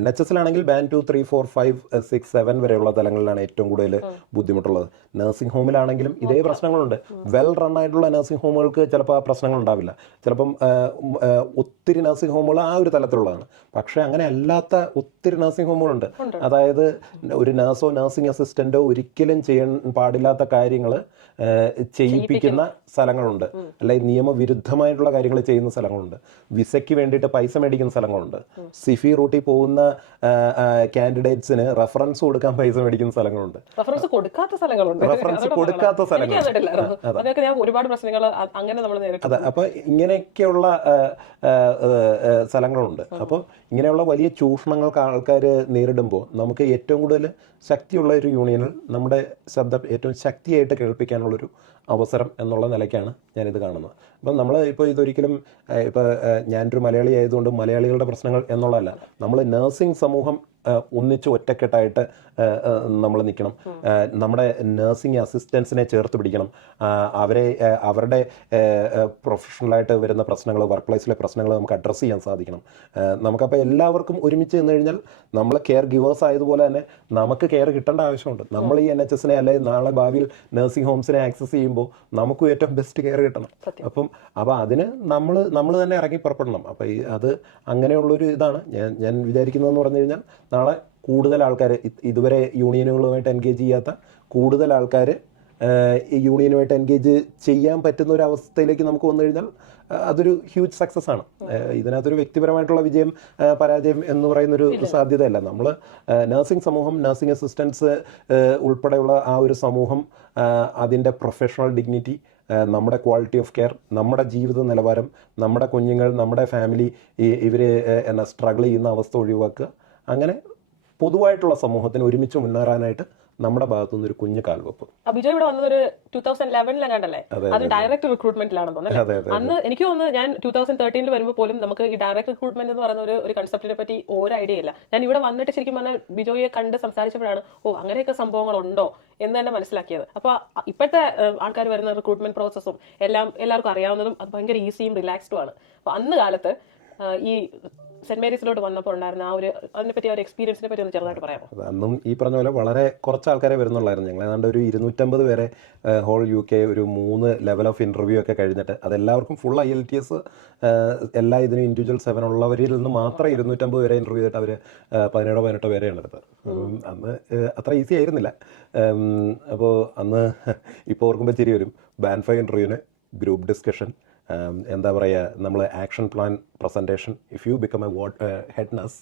NHS-ലാണെങ്കിൽ ബാൻഡ് 2, 3, 4, 5, 6, 7 വരെയുള്ള തലങ്ങളിലാണ് ഏറ്റവും കൂടുതൽ ബുദ്ധിമുട്ടുള്ളത്. നഴ്സിംഗ് ഹോമിലാണെങ്കിലും ഇതേ പ്രശ്നങ്ങളുണ്ട്. വെൽ റൺ ആയിട്ടുള്ള നഴ്സിംഗ് ഹോമുകൾക്ക് ചിലപ്പോൾ ആ പ്രശ്നങ്ങൾ ഉണ്ടാവില്ല. ചിലപ്പം ഒത്തിരി നഴ്സിംഗ് ഹോമുകൾ ആ ഒരു തലത്തിലുള്ളതാണ്. പക്ഷെ അങ്ങനെ അല്ലാത്ത ഒത്തിരി നഴ്സിംഗ് ഹോമുകളുണ്ട്. അതായത് ഒരു നഴ്സോ നഴ്സിംഗ് അസിസ്റ്റന്റോ ഒരിക്കലും ചെയ്യാൻ പാടില്ലാത്ത കാര്യങ്ങൾ ചെയ്യിപ്പിക്കുന്ന സ്ഥലങ്ങളുണ്ട്. അല്ലെങ്കിൽ നിയമവിരുദ്ധമായിട്ടുള്ള കാര്യങ്ങൾ ചെയ്യുന്ന സ്ഥലങ്ങളുണ്ട്. വിസയ്ക്ക് വേണ്ടിയിട്ട് പൈസ മേടിക്കുന്ന സ്ഥലങ്ങളുണ്ട്. സിഫി റൂട്ടിൽ പോകുന്ന കാൻഡിഡേറ്റ്സിന് റെഫറൻസ് കൊടുക്കാൻ പൈസ മേടിക്കുന്ന സ്ഥലങ്ങളുണ്ട്. റെഫറൻസ് കൊടുക്കാത്ത സ്ഥലങ്ങളുണ്ട്. അതെ. അപ്പൊ ഇങ്ങനെയൊക്കെയുള്ള സ്ഥലങ്ങളുണ്ട്. അപ്പോൾ ഇങ്ങനെയുള്ള വലിയ ചൂഷണങ്ങൾക്ക് ആൾക്കാർ നേരിടുമ്പോൾ നമുക്ക് ഏറ്റവും കൂടുതൽ ശക്തിയുള്ള ഒരു യൂണിയനിൽ നമ്മുടെ ശബ്ദം ഏറ്റവും ശക്തിയായിട്ട് കേൾപ്പിക്കാനുള്ളൊരു അവസരം എന്നുള്ള നിലയ്ക്കാണ് ഞാനിത് കാണുന്നത്. അപ്പം നമ്മൾ ഇപ്പോൾ ഇതൊരിക്കലും ഇപ്പോൾ ഞാനൊരു മലയാളി ആയതുകൊണ്ട് മലയാളികളുടെ പ്രശ്നങ്ങൾ എന്നുള്ളതല്ല. നമ്മൾ നഴ്സിംഗ് സമൂഹം ഒന്നിച്ച് ഒറ്റക്കെട്ടായിട്ട് നമ്മൾ നിൽക്കണം. നമ്മുടെ നഴ്സിംഗ് അസിസ്റ്റൻസിനെ ചേർത്ത് പിടിക്കണം. അവരുടെ പ്രൊഫഷണലായിട്ട് വരുന്ന പ്രശ്നങ്ങൾ, വർക്ക് പ്ലേസിലെ പ്രശ്നങ്ങൾ നമുക്ക് അഡ്രസ്സ് ചെയ്യാൻ സാധിക്കണം. നമുക്കപ്പോൾ എല്ലാവർക്കും ഒരുമിച്ച് നിന്ന് കഴിഞ്ഞാൽ നമ്മൾ കെയർ ഗിവേഴ്സ് ആയതുപോലെ തന്നെ നമുക്ക് കെയർ കിട്ടേണ്ട ആവശ്യമുണ്ട്. നമ്മൾ ഈ NHS-നെ അല്ലെങ്കിൽ നാളെ ഭാവിയിൽ നഴ്സിംഗ് ഹോംസിനെ ആക്സസ് ചെയ്യുമ്പോൾ നമുക്കും ഏറ്റവും ബെസ്റ്റ് കെയർ കിട്ടണം. അപ്പോൾ അതിന് നമ്മൾ തന്നെ ഇറങ്ങി പുറപ്പെടണം. അപ്പോൾ അത് അങ്ങനെയുള്ളൊരു ഇതാണ് ഞാൻ വിചാരിക്കുന്നതെന്ന് പറഞ്ഞു കഴിഞ്ഞാൽ, നാളെ കൂടുതൽ ആൾക്കാർ, ഇതുവരെ യൂണിയനുകളുമായിട്ട് എൻഗേജ് ചെയ്യാത്ത കൂടുതൽ ആൾക്കാർ യൂണിയനുമായിട്ട് എൻഗേജ് ചെയ്യാൻ പറ്റുന്ന ഒരു അവസ്ഥയിലേക്ക് നമുക്ക് വന്നു കഴിഞ്ഞാൽ അതൊരു ഹ്യൂജ് സക്സസ് ആണ്. ഇതിനകത്തൊരു വ്യക്തിപരമായിട്ടുള്ള വിജയം പരാജയം എന്ന് പറയുന്നൊരു സാധ്യതയല്ല. നമ്മൾ നഴ്സിംഗ് സമൂഹം, നഴ്സിംഗ് അസിസ്റ്റൻസ് ഉൾപ്പെടെയുള്ള ആ ഒരു സമൂഹം അതിൻ്റെ പ്രൊഫഷണൽ ഡിഗ്നിറ്റി, നമ്മുടെ ക്വാളിറ്റി ഓഫ് കെയർ, നമ്മുടെ ജീവിത നിലവാരം, നമ്മുടെ കുഞ്ഞുങ്ങൾ, നമ്മുടെ ഫാമിലി ഇവർ സ്ട്രഗിൾ ചെയ്യുന്ന അവസ്ഥ ഒഴിവാക്കുക. അങ്ങനെ പൊതുവായിട്ടുള്ള സമൂഹത്തിന് ഒരുമിച്ച് മുന്നേറാനായിട്ട് നമ്മുടെ ഭാഗത്തുനിന്ന് ഒരു കുഞ്ഞു കാൽവെപ്പ്. ബിജോ ഇവിടെ വന്നത് ഒരു 2011 അത് ഡയറക്റ്റ് റിക്രൂട്ട്മെന്റിലാണെന്ന് തോന്നുന്നു. അന്ന് എനിക്ക് തോന്നുന്നു ഞാൻ 2013 വരുമ്പോൾ പോലും നമുക്ക് ഈ ഡയറക്റ്റ് റിക്രൂട്ട്മെന്റ് എന്ന് പറയുന്ന ഒരു കൺസെപ്റ്റിനെ പറ്റി ഒരു ഐഡിയ ഇല്ല. ഞാൻ ഇവിടെ വന്നിട്ട് ശരിക്കും പറഞ്ഞാൽ ബിജോയെ കണ്ട് സംസാരിച്ചപ്പോഴാണ് അങ്ങനെയൊക്കെ സംഭവങ്ങളുണ്ടോ എന്ന് തന്നെ മനസ്സിലാക്കിയത്. അപ്പോൾ ഇപ്പോഴത്തെ ആൾക്കാർ വരുന്ന റിക്രൂട്ട്മെന്റ് പ്രോസസ്സും എല്ലാവർക്കും അറിയാവുന്നതും അത് ഭയങ്കര ഈസിയും റിലാക്സ്ഡും ആണ്. അപ്പോൾ അന്ന് കാലത്ത് ഈ സെന്റ് മേരീസിലോട്ട് വന്നപ്പോൾ ഉണ്ടായിരുന്ന അതിനെപ്പറ്റി ഒരു എക്സ്പീരിയൻസിനെ പറ്റി ഒന്ന് ചെറുതായിട്ട് പറയാമോ? അന്നും ഈ പറഞ്ഞ പോലെ വളരെ കുറച്ച് ആൾക്കാരെ വരുന്നുള്ളായിരുന്നു. ഞങ്ങൾ ഏതാണ്ട് ഒരു 250 പേരെ ഹോൾ UK ഒരു 3 ലെവൽ ഓഫ് ഇൻ്റർവ്യൂ ഒക്കെ കഴിഞ്ഞിട്ട് അതെല്ലാവർക്കും ഫുൾ IELTS എല്ലാ ഇതിനും ഇൻഡിവിജ്വൽ 7 ഉള്ളവരിൽ നിന്ന് മാത്രം 250 പേരെ ഇൻ്റർവ്യൂ ചെയ്തിട്ട് അവർ 17 പേരെയാണ് എടുത്തത്. അന്ന് അത്ര ഈസി ആയിരുന്നില്ല. അപ്പോൾ അന്ന് ഇപ്പോൾ ഓർക്കുമ്പോൾ ചിരി വരും. ബാൻഡ് 5 ഇൻ്റർവ്യൂവിന് ഗ്രൂപ്പ് ഡിസ്കഷൻ, എന്താ പറയുക, നമ്മൾ action plan presentation. If you become A head nurse,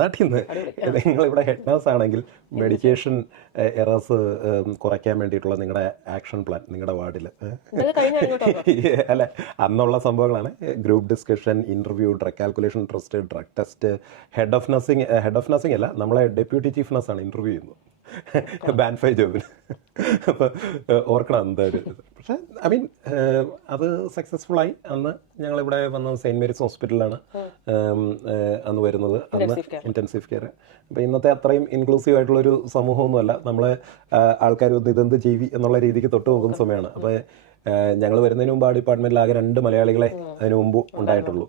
നാട്ടിൽ നിന്ന് നിങ്ങളിവിടെ ഹെഡ് നഴ്സ് ആണെങ്കിൽ മെഡിക്കേഷൻ എറേഴ്സ് കുറയ്ക്കാൻ വേണ്ടിയിട്ടുള്ള നിങ്ങളുടെ ആക്ഷൻ പ്ലാൻ നിങ്ങളുടെ വാർഡിൽ അല്ല അന്നുള്ള സംഭവങ്ങളാണ്. Group discussion, interview, drug calculation test, drug test. Head of nursing അല്ല, നമ്മളെ ഡെപ്യൂട്ടി ചീഫ് നഴ്സാണ് ഇൻ്റർവ്യൂ ചെയ്യുന്നത് ബാൻഡ് 5 ജോബിന്. അപ്പോൾ ഓർക്കണം എന്തായാലും. പക്ഷേ ഐ മീൻ അത് സക്സസ്ഫുള്ളായി. അന്ന് ഞങ്ങളിവിടെ വന്നത് സെയിൻറ്റ് മേരീസ് ഹോസ്പിറ്റലിലാണ് അന്ന് വരുന്നത്. അന്ന് ഇൻറ്റൻസീവ് കെയർ. അപ്പോൾ ഇന്നത്തെ അത്രയും ഇൻക്ലൂസീവ് ആയിട്ടുള്ളൊരു സമൂഹമൊന്നുമല്ല. നമ്മളെ ആൾക്കാർ ഒന്ന് ഇതെന്ത് ജീവി എന്നുള്ള രീതിക്ക് തൊട്ട് നോക്കുന്ന സമയമാണ്. അപ്പോൾ ഞങ്ങൾ വരുന്നതിന് മുമ്പ് ആ ഡിപ്പാർട്ട്മെൻറ്റിൽ ആകെ 2 മലയാളികളെ അതിന് മുമ്പ് ഉണ്ടായിട്ടുള്ളൂ.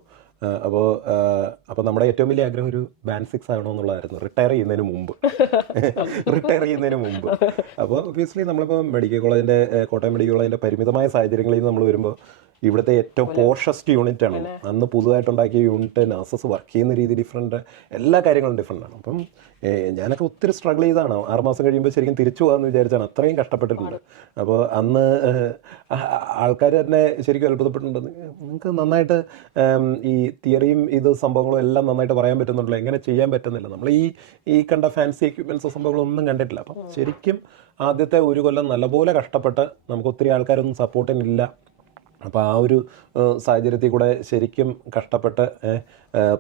അപ്പോൾ നമ്മുടെ ഏറ്റവും വലിയ ആഗ്രഹം ഒരു ബാൻഡ് 6 ആകണമെന്നുള്ളതായിരുന്നു റിട്ടയർ ചെയ്യുന്നതിന് മുമ്പ്. അപ്പോൾ ഒബ്വിയസ്ലി നമ്മളിപ്പോൾ കോട്ടയം മെഡിക്കൽ കോളേജിൻ്റെ പരിമിതമായ സാഹചര്യങ്ങളിൽ നിന്ന് നമ്മൾ വരുമ്പോൾ ഇവിടുത്തെ ഏറ്റവും പോഷസ്റ്റ് യൂണിറ്റ് ആണ്. അന്ന് പുതുതായിട്ടുണ്ടാക്കിയ യൂണിറ്റ്, നഴ്സസ് വർക്ക് ചെയ്യുന്ന രീതി ഡിഫറെൻറ്റ്, എല്ലാ കാര്യങ്ങളും ഡിഫറെൻ്റ് ആണ്. അപ്പം ഞാനൊക്കെ ഒത്തിരി സ്ട്രഗിൾ ചെയ്താണ്. 6 മാസം കഴിയുമ്പോൾ ശരിക്കും തിരിച്ചു പോകാമെന്ന് വിചാരിച്ചാണ്. അത്രയും കഷ്ടപ്പെട്ടിട്ടുണ്ട്. അപ്പോൾ അന്ന് ആൾക്കാർ തന്നെ ശരിക്കും അത്ഭുതപ്പെട്ടിട്ടുണ്ട്. നിങ്ങൾക്ക് നന്നായിട്ട് ഈ തിയറിയും ഇത് സംഭവങ്ങളും എല്ലാം നന്നായിട്ട് പറയാൻ പറ്റുന്നുണ്ടല്ലോ, എങ്ങനെ ചെയ്യാൻ പറ്റുന്നില്ല. നമ്മൾ ഈ കണ്ട ഫാൻസി എക്യുപ്മെൻറ്റ്സോ സംഭവങ്ങളൊന്നും കണ്ടിട്ടില്ല. അപ്പം ശരിക്കും ആദ്യത്തെ 1 കൊല്ലം നല്ലപോലെ കഷ്ടപ്പെട്ട് നമുക്ക് ഒത്തിരി ആൾക്കാരൊന്നും സപ്പോർട്ടിനില്ല. അപ്പോൾ ആ ഒരു സാഹചര്യത്തിൽ കൂടെ ശരിക്കും കഷ്ടപ്പെട്ട്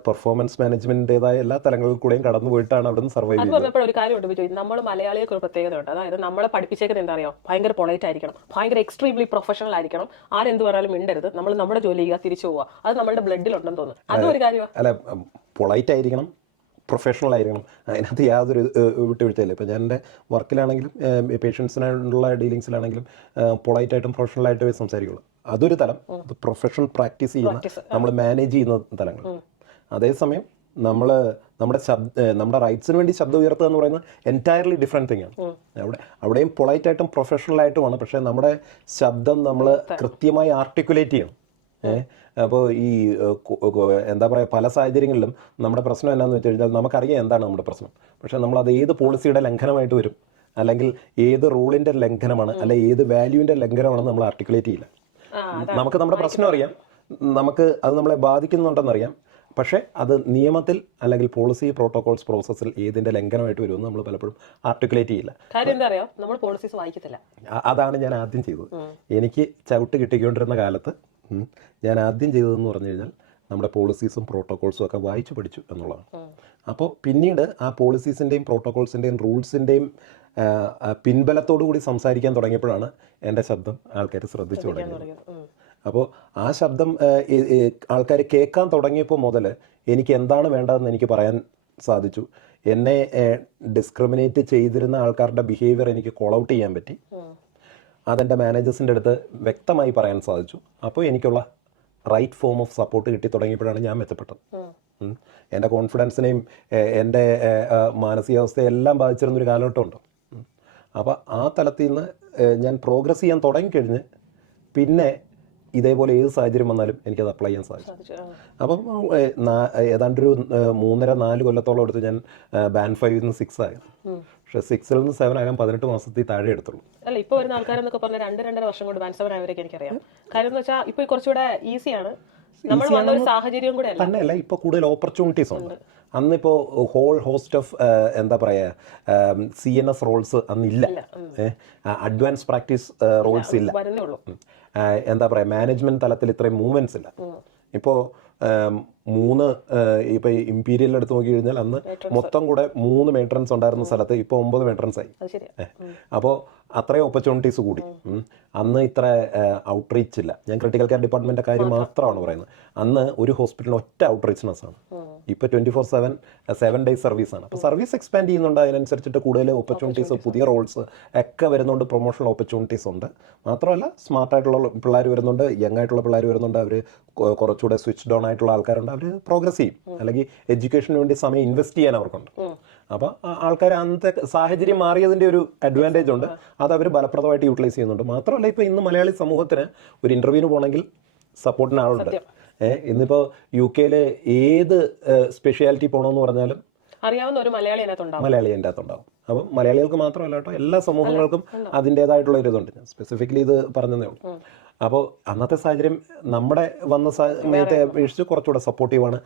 പെർഫോമൻസ് മാനേജ്മെൻറ്റിൻ്റെതായ എല്ലാ തലങ്ങളിൽ കൂടെയും കടന്നു പോയിട്ടാണ് അവിടെ നിന്ന് സർവൈവ് ചെയ്യുന്നത്. അത് പറഞ്ഞപ്പോൾ ഒരു കാര്യമുണ്ട് ബിജോ, നമ്മൾ മലയാളികൾക്ക് ഒരു പ്രത്യേകതയുണ്ട്. അതായത് നമ്മളെ പഠിപ്പിച്ചേക്കുന്നത് എന്താ അറിയാം, ഭയങ്കര പൊളൈറ്റ് ആയിരിക്കണം, ഭയങ്കര എക്സ്ട്രീംലി പ്രൊഫഷണൽ ആയിരിക്കണം, ആരെന്ത് പറഞ്ഞാലും മിണ്ടരുത്, നമ്മൾ നമ്മുടെ ജോലി ചെയ്യുക, തിരിച്ചു പോവുക. അത് നമ്മുടെ ബ്ലഡിലുണ്ടെന്ന് തോന്നുന്നു. അതും ഒരു കാര്യമാണ്. അല്ല, പൊളൈറ്റ് ആയിരിക്കണം, പ്രൊഫഷണൽ ആയിരിക്കണം. അതിനകത്ത് യാതൊരു വിട്ടുവീഴ്ചയില്ല. ഇപ്പോൾ ഞാൻ എൻ്റെ വർക്കിലാണെങ്കിലും പേഷ്യൻസിനുള്ള ഡീലിങ്സിലാണെങ്കിലും പൊളൈറ്റായിട്ടും പ്രൊഫഷണലായിട്ടും സംസാരിക്കുള്ളൂ. അതൊരു തലം. പ്രൊഫഷൻ പ്രാക്ടീസ് ചെയ്യുന്ന, നമ്മൾ മാനേജ് ചെയ്യുന്ന തലങ്ങൾ. അതേസമയം നമ്മുടെ റൈറ്റ്സിന് വേണ്ടി ശബ്ദം ഉയർത്തുക എന്ന് പറയുന്നത് എൻറ്റയർലി ഡിഫറെൻറ്റ് തിങ് ആണ്. അവിടെയും പൊളൈറ്റായിട്ടും പ്രൊഫഷണലായിട്ടുമാണ്. പക്ഷേ നമ്മുടെ ശബ്ദം നമ്മൾ കൃത്യമായി ആർട്ടിക്കുലേറ്റ് ചെയ്യണം. അപ്പോൾ ഈ എന്താ പറയുക, പല സാഹചര്യങ്ങളിലും നമ്മുടെ പ്രശ്നം എന്താണെന്ന് വെച്ച് കഴിഞ്ഞാൽ നമുക്കറിയാം എന്താണ് നമ്മുടെ പ്രശ്നം. പക്ഷേ നമ്മളത് ഏത് പോളിസിയുടെ ലംഘനമായിട്ട് വരും, അല്ലെങ്കിൽ ഏത് റൂളിൻ്റെ ലംഘനമാണ്, അല്ലെങ്കിൽ ഏത് വാല്യൂവിൻ്റെ ലംഘനമാണെന്ന് നമ്മൾ ആർട്ടിക്കുലേറ്റ് ചെയ്യില്ല. നമുക്ക് നമ്മുടെ പ്രശ്നം അറിയാം, നമുക്ക് അത് നമ്മളെ ബാധിക്കുന്നുണ്ടെന്നറിയാം. പക്ഷേ അത് നിയമത്തിൽ അല്ലെങ്കിൽ പോളിസി പ്രോട്ടോകോൾസ് പ്രോസസ്സിൽ ഏതിൻ്റെ ലംഘനമായിട്ട് വരുമെന്ന് നമ്മൾ പലപ്പോഴും ആർട്ടിക്കുലേറ്റ് ചെയ്യില്ല. അതാണ് ഞാൻ ആദ്യം ചെയ്തത്. എനിക്ക് ചവിട്ട് കിട്ടിക്കൊണ്ടിരുന്ന കാലത്ത് ഞാൻ ആദ്യം ചെയ്തതെന്ന് പറഞ്ഞു കഴിഞ്ഞാൽ നമ്മുടെ പോളിസീസും പ്രോട്ടോകോൾസും ഒക്കെ വായിച്ചു പഠിച്ചു എന്നുള്ളതാണ്. അപ്പോൾ പിന്നീട് ആ പോളിസീസിൻ്റെയും പ്രോട്ടോകോൾസിൻ്റെയും റൂൾസിൻ്റെയും പിൻബലത്തോടു കൂടി സംസാരിക്കാൻ തുടങ്ങിയപ്പോഴാണ് എൻ്റെ ശബ്ദം ആൾക്കാർ ശ്രദ്ധിച്ചു തുടങ്ങിയത്. അപ്പോൾ ആ ശബ്ദം ആൾക്കാർ കേൾക്കാൻ തുടങ്ങിയപ്പോൾ മുതൽ എനിക്ക് എന്താണ് വേണ്ടതെന്ന് എനിക്ക് പറയാൻ സാധിച്ചു. എന്നെ ഡിസ്ക്രിമിനേറ്റ് ചെയ്തിരുന്ന ആൾക്കാരുടെ ബിഹേവിയർ എനിക്ക് കോൾ ഔട്ട് ചെയ്യാൻ പറ്റി. അതെൻ്റെ മാനേജേഴ്സിൻ്റെ അടുത്ത് വ്യക്തമായി പറയാൻ സാധിച്ചു. അപ്പോൾ എനിക്കുള്ള റൈറ്റ് ഫോം ഓഫ് സപ്പോർട്ട് കിട്ടി തുടങ്ങിയപ്പോഴാണ് ഞാൻ മെച്ചപ്പെട്ടത്. എൻ്റെ കോൺഫിഡൻസിനെയും എൻ്റെ മാനസികാവസ്ഥയെല്ലാം ബാധിച്ചിരുന്നൊരു കാലഘട്ടമുണ്ട്. അപ്പോൾ ആ തലത്തിൽ നിന്ന് ഞാൻ പ്രോഗ്രസ് ചെയ്യാൻ തുടങ്ങിക്കഴിഞ്ഞ് പിന്നെ ഇതേപോലെ ഏത് സാഹചര്യം വന്നാലും എനിക്കത് അപ്ലൈ ചെയ്യാൻ സാധിച്ചു. അപ്പം ഏതാണ്ടൊരു 3.5-4 കൊല്ലത്തോളം എടുത്ത് ഞാൻ ബാൻഡ് 5 നിന്ന് 6 ആയത്. പക്ഷേ 6 നിന്ന് 7 ആകാൻ 18 മാസത്തിൽ താഴെ എടുത്തുള്ളൂ. അല്ല, ഇപ്പോൾ വരുന്ന ആൾക്കാരെന്നൊക്കെ പറഞ്ഞാൽ 2-2.5 വർഷം കൊണ്ട് ബാൻഡ് 7 ആയവരൊക്കെ എനിക്കറിയാം. കാര്യം എന്ന് വെച്ചാൽ ഇപ്പോൾ കുറച്ചുകൂടെ ഈസിയാണ്. നമ്മൾ വന്ന ഒരു സാഹചര്യം കൂടെ തന്നെയല്ല, ഇപ്പോൾ കൂടുതൽ ഓപ്പർച്യൂണിറ്റീസ് ഉണ്ട്. അന്നിപ്പോൾ ഹോൾ ഹോസ്റ്റ് ഓഫ് എന്താ പറയുക CNS റോൾസ് അന്നില്ല, അഡ്വാൻസ് പ്രാക്ടീസ് റോൾസ് ഇല്ല, എന്താ പറയുക മാനേജ്മെൻറ്റ് തലത്തിൽ ഇത്രയും മൂവ്മെൻറ്റ്സ് ഇല്ല. ഇപ്പോൾ ഇപ്പോൾ ഇമ്പീരിയൽ എടുത്ത് നോക്കി കഴിഞ്ഞാൽ അന്ന് മൊത്തം കൂടെ 3 മെയിൻ്ററൻസ് ഉണ്ടായിരുന്ന സ്ഥലത്ത് ഇപ്പോൾ 9 മെയിൻ്ററൻസ് ആയി. അപ്പോൾ അത്രയും ഓപ്പർച്യൂണിറ്റീസ് കൂടി. അന്ന് ഇത്ര ഔട്ട്റീച്ച് ഇല്ല. ഞാൻ ക്രിട്ടിക്കൽ കെയർ ഡിപ്പാർട്ട്മെൻറ്റിൻ്റെ കാര്യം മാത്രമാണ് പറയുന്നത്. അന്ന് ഒരു ഹോസ്പിറ്റലിന് ഒറ്റ ഔട്ട്റീച്ച്നെസ് ആണ്. ഇപ്പോൾ 24/7 7 ഡേയ്സ് സർവീസാണ്. അപ്പോൾ സർവീസ് എക്സ്പാൻഡ് ചെയ്യുന്നുണ്ട്. അതിനനുസരിച്ചിട്ട് കൂടുതൽ ഓപ്പർച്യൂണിറ്റീസ്, പുതിയ റോൾസ് ഒക്കെ വരുന്നുണ്ട്. പ്രൊമോഷണൽ ഓപ്പർച്യൂണിറ്റീസ് ഉണ്ട്. മാത്രമല്ല സ്മാർട്ടായിട്ടുള്ള പിള്ളേർ വരുന്നുണ്ട്, യങ് ആയിട്ടുള്ള പിള്ളേർ വരുന്നുണ്ട്. അവർ കുറച്ചുകൂടെ സ്വിച്ച് ഡൗൺ ആയിട്ടുള്ള ആൾക്കാരുണ്ട്. അവർ പ്രോഗ്രസ് ചെയ്യും. അല്ലെങ്കിൽ എഡ്യൂക്കേഷന് വേണ്ടി സമയം ഇൻവെസ്റ്റ് ചെയ്യാൻ അവർക്കുണ്ട്. അപ്പോൾ ആൾക്കാർ അന്നത്തെ സാഹചര്യം മാറിയതിൻ്റെ ഒരു അഡ്വാൻറ്റേജ് ഉണ്ട്. അത് അവർ ഫലപ്രദമായിട്ട് യൂട്ടിലൈസ് ചെയ്യുന്നുണ്ട്. മാത്രമല്ല ഇപ്പോൾ ഇന്ന് മലയാളി സമൂഹത്തിന് ഒരു ഇൻ്റർവ്യൂവിന് പോകണമെങ്കിൽ സപ്പോർട്ടിന് ആളുണ്ട്. ഇന്നിപ്പോൾ UK ഏത് സ്പെഷ്യാലിറ്റി പോകണമെന്ന് പറഞ്ഞാലും അറിയാവുന്ന ഒരു മലയാളി അതിൻ്റെ അകത്തുണ്ടാവും. അപ്പം മലയാളികൾക്ക് മാത്രമല്ല കേട്ടോ, എല്ലാ സമൂഹങ്ങൾക്കും അതിൻ്റേതായിട്ടുള്ള ഒരു ഇതുണ്ട്. സ്പെസിഫിക്കലി ഇത് പറഞ്ഞതേ ഉള്ളൂ. അപ്പോൾ അന്നത്തെ സാഹചര്യം നമ്മുടെ വന്ന സമയത്തെ അപേക്ഷിച്ച് കുറച്ചുകൂടെ സപ്പോർട്ടീവാണ്.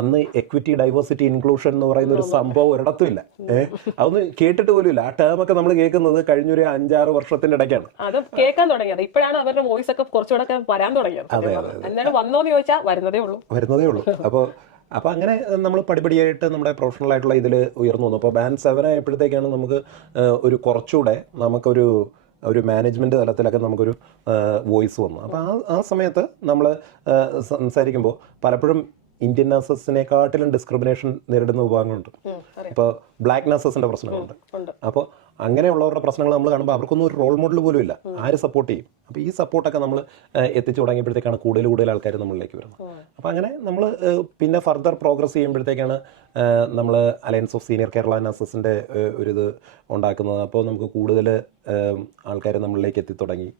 അന്ന് എക്വിറ്റി, ഡൈവേഴ്സിറ്റി, ഇൻക്ലൂഷൻ എന്ന് പറയുന്ന ഒരു സംഭവം ഒരിടത്തും ഇല്ല. അതൊന്നും കേട്ടിട്ട് പോലും ഇല്ല. ആ ടേമൊക്കെ നമ്മൾ കേൾക്കുന്നത് കഴിഞ്ഞൊരു 5-6 വർഷത്തിന്റെ ഇടയ്ക്കാണ് അത് കേൾക്കാൻ തുടങ്ങിയത്. ഇപ്പോഴാണ് അവരുടെ വോയിസ് ഒക്കെ കുറച്ചുകൂടെ വരാൻ തുടങ്ങിയത്. എന്താണ് വന്നോന്ന് ചോദിച്ചാൽ വരുന്നതേ ഉള്ളൂ. അപ്പോൾ അങ്ങനെ നമ്മൾ പടിപടിയായിട്ട് നമ്മുടെ പ്രൊഫഷണൽ ആയിട്ടുള്ള ഇതിൽ ഉയർന്നു വന്നു. അപ്പോൾ ബാൻഡ് 7 ആയപ്പോഴത്തേക്കാണ് നമുക്ക് ഒരു കുറച്ചുകൂടെ ഒരു മാനേജ്മെൻറ്റ് തലത്തിലൊക്കെ നമുക്കൊരു വോയിസ് വന്നു. അപ്പോൾ ആ സമയത്ത് നമ്മൾ സംസാരിക്കുമ്പോൾ പലപ്പോഴും ഇന്ത്യൻ നഴ്സസിനെക്കാട്ടിലും ഡിസ്ക്രിമിനേഷൻ നേരിടുന്ന വിഭാഗങ്ങളുണ്ട്. ഇപ്പോൾ ബ്ലാക്ക് നഴ്സസിൻ്റെ പ്രശ്നങ്ങളുണ്ട്. അപ്പോൾ അങ്ങനെയുള്ളവരുടെ പ്രശ്നങ്ങൾ നമ്മൾ കാണുമ്പോൾ അവർക്കൊന്നും ഒരു റോൾ മോഡൽ പോലും ഇല്ല. ആര് സപ്പോർട്ട് ചെയ്യും? അപ്പോൾ ഈ സപ്പോർട്ടൊക്കെ നമ്മൾ എത്തിച്ചു തുടങ്ങിയപ്പോഴത്തേക്കാണ് കൂടുതൽ ആൾക്കാർ നമ്മളിലേക്ക് വരുന്നത്. അപ്പോൾ അങ്ങനെ നമ്മൾ പിന്നെ ഫർദർ പ്രോഗ്രസ് ചെയ്യുമ്പോഴത്തേക്കാണ് നമ്മൾ അലയൻസ് ഓഫ് സീനിയർ കേരള നഴ്സസിൻ്റെ ഒരിത് ഉണ്ടാക്കുന്നത്. അപ്പോൾ നമുക്ക് കൂടുതൽ ആൾക്കാർ നമ്മളിലേക്ക് എത്തിത്തുടങ്ങി.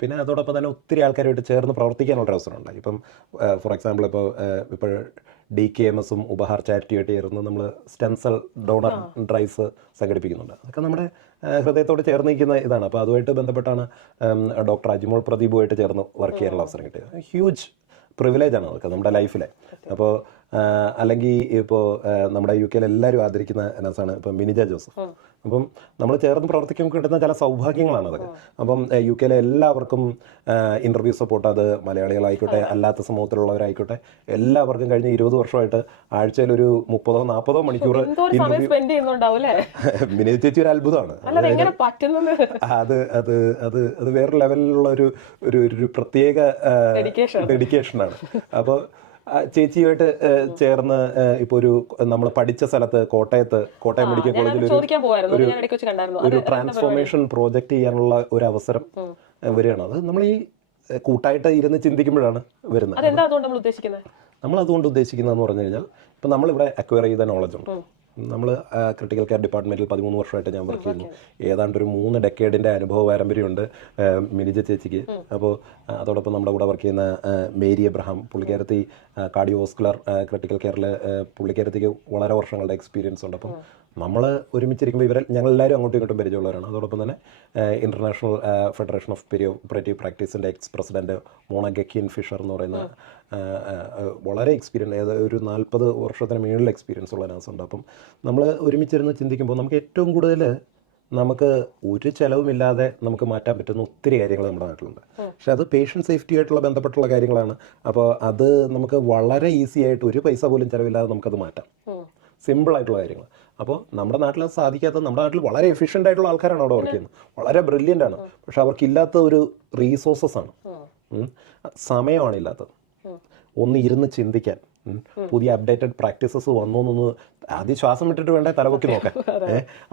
പിന്നെ അതോടൊപ്പം തന്നെ ഒത്തിരി ആൾക്കാരുമായിട്ട് ചേർന്ന് പ്രവർത്തിക്കാനുള്ള അവസരം ഉണ്ടായി. ഇപ്പം ഫോർ എക്സാമ്പിൾ ഇപ്പോൾ DKMSഉം ഉപഹാർ ചാരിറ്റിയായിട്ട് ചേർന്ന് നമ്മൾ സ്റ്റെം സെൽ ഡോണർ ഡ്രൈവ്സ് സംഘടിപ്പിക്കുന്നുണ്ട്. അതൊക്കെ നമ്മുടെ ഹൃദയത്തോട് ചേർന്ന് നിൽക്കുന്ന ഇതാണ്. അപ്പോൾ അതുമായിട്ട് ബന്ധപ്പെട്ടാണ് ഡോക്ടർ അജിമോൾ പ്രദീപുമായിട്ട് ചേർന്ന് വർക്ക് ചെയ്യാനുള്ള അവസരം കിട്ടിയത്. ഹ്യൂജ് പ്രിവിലേജാണ് അതൊക്കെ നമ്മുടെ ലൈഫിലെ. അപ്പോൾ അല്ലെങ്കിൽ ഇപ്പോൾ നമ്മുടെ UK എല്ലാവരും ആദരിക്കുന്ന നഴ്സാണ് ഇപ്പം മിനിജ ജോസഫ്. അപ്പം നമ്മൾ ചേർന്ന് പ്രവർത്തിക്കുമ്പോൾ കിട്ടുന്ന ചില സൗഭാഗ്യങ്ങളാണ് അതൊക്കെ. അപ്പം UK എല്ലാവർക്കും ഇൻ്റർവ്യൂ സപ്പോർട്ട്, അത് മലയാളികളായിക്കോട്ടെ അല്ലാത്ത സമൂഹത്തിലുള്ളവരായിക്കോട്ടെ, എല്ലാവർക്കും കഴിഞ്ഞ 20 വർഷമായിട്ട് ആഴ്ചയിൽ ഒരു 30-40 മണിക്കൂർ മിനിജ ചേച്ചി ഒരു അത്ഭുതമാണ്. അത് വേറെ ലെവലിലുള്ള ഒരു പ്രത്യേക ഡെഡിക്കേഷനാണ്. അപ്പോൾ ചേച്ചിയുമായിട്ട് ചേർന്ന് ഇപ്പോൾ നമ്മൾ പഠിച്ച സ്ഥലത്ത് കോട്ടയം മെഡിക്കൽ കോളേജിൽ ഒരു ട്രാൻസ്ഫോർമേഷൻ പ്രോജക്റ്റ് ചെയ്യാനുള്ള ഒരു അവസരം വരികയാണ്. അത് നമ്മൾ ഈ കൂട്ടായിട്ട് ഇരുന്ന് ചിന്തിക്കുമ്പോഴാണ് വരുന്നത്. നമ്മൾ അതുകൊണ്ട് ഉദ്ദേശിക്കുന്നതെന്ന് പറഞ്ഞു കഴിഞ്ഞാൽ ഇപ്പം നമ്മളിവിടെ അക്വയർ ചെയ്ത നോളജ് ഉണ്ട്. നമ്മൾ ക്രിട്ടിക്കൽ കെയർ ഡിപ്പാർട്ട്മെൻറ്റിൽ 13 വർഷമായിട്ട് ഞാൻ വർക്ക് ചെയ്യുന്നു. ഏതാണ്ട് ഒരു 3 ഡെക്കേഡിൻ്റെ അനുഭവ പാരമ്പര്യമുണ്ട് മിനിജ ചേച്ചിക്ക്. അപ്പോൾ അതോടൊപ്പം നമ്മുടെ കൂടെ വർക്ക് ചെയ്യുന്ന മേരി എബ്രഹാം, പുള്ളിക്കാരത്തി കാർഡിയോവാസ്കുലർ ക്രിട്ടിക്കൽ കെയറിൽ പുള്ളിക്കാരത്തിക്ക് വളരെ വർഷങ്ങളുടെ എക്സ്പീരിയൻസ് ഉണ്ട്. അപ്പം നമ്മൾ ഒരുമിച്ചിരിക്കുമ്പോൾ ഞങ്ങളെല്ലാവരും അങ്ങോട്ടും ഇങ്ങോട്ടും പരിചയമുള്ളവരാണ്. അതോടൊപ്പം തന്നെ ഇൻ്റർനാഷണൽ ഫെഡറേഷൻ ഓഫ് പെരിയോപ്പറേറ്റീവ് പ്രാക്ടീസിൻ്റെ ex president Mona Guckin Fisher എന്ന് പറയുന്ന വളരെ എക്സ്പീരിയൻസ്, ഒരു 40 വർഷത്തിന് മുകളിൽ എക്സ്പീരിയൻസ് ഉള്ള നഴ്സുണ്ട്. അപ്പം നമ്മൾ ഒരുമിച്ചിരുന്ന് ചിന്തിക്കുമ്പോൾ നമുക്ക് ഏറ്റവും കൂടുതൽ നമുക്ക് ഒരു ചിലവുമില്ലാതെ നമുക്ക് മാറ്റാൻ പറ്റുന്ന ഒത്തിരി കാര്യങ്ങൾ നമ്മുടെ നാട്ടിലുണ്ട്. പക്ഷെ അത് പേഷ്യൻ്റ് സേഫ്റ്റി ആയിട്ടുള്ള ബന്ധപ്പെട്ടുള്ള കാര്യങ്ങളാണ്. അപ്പോൾ അത് നമുക്ക് വളരെ ഈസി ആയിട്ട് ഒരു പൈസ പോലും ചിലവില്ലാതെ നമുക്കത് മാറ്റാം. സിമ്പിളായിട്ടുള്ള കാര്യങ്ങൾ. അപ്പോൾ നമ്മുടെ നാട്ടിൽ അത് സാധിക്കാത്ത, നമ്മുടെ നാട്ടിൽ വളരെ എഫിഷ്യൻ്റ് ആയിട്ടുള്ള ആൾക്കാരാണ് അവിടെ വർക്ക് ചെയ്യുന്നത്, വളരെ ബ്രില്യൻ്റ് ആണ്. പക്ഷെ അവർക്കില്ലാത്ത ഒരു റീസോഴ്സസ് ആണ്, സമയമാണ് ഇല്ലാത്തത്. ഒന്ന് ഇരുന്ന് ചിന്തിക്കാൻ, പുതിയ അപ്ഡേറ്റഡ് പ്രാക്ടീസസ് വന്നു എന്നൊന്ന് ആദ്യം ശ്വാസം വിട്ടിട്ട് വേണ്ടേ തലപൊക്കി നോക്കാൻ.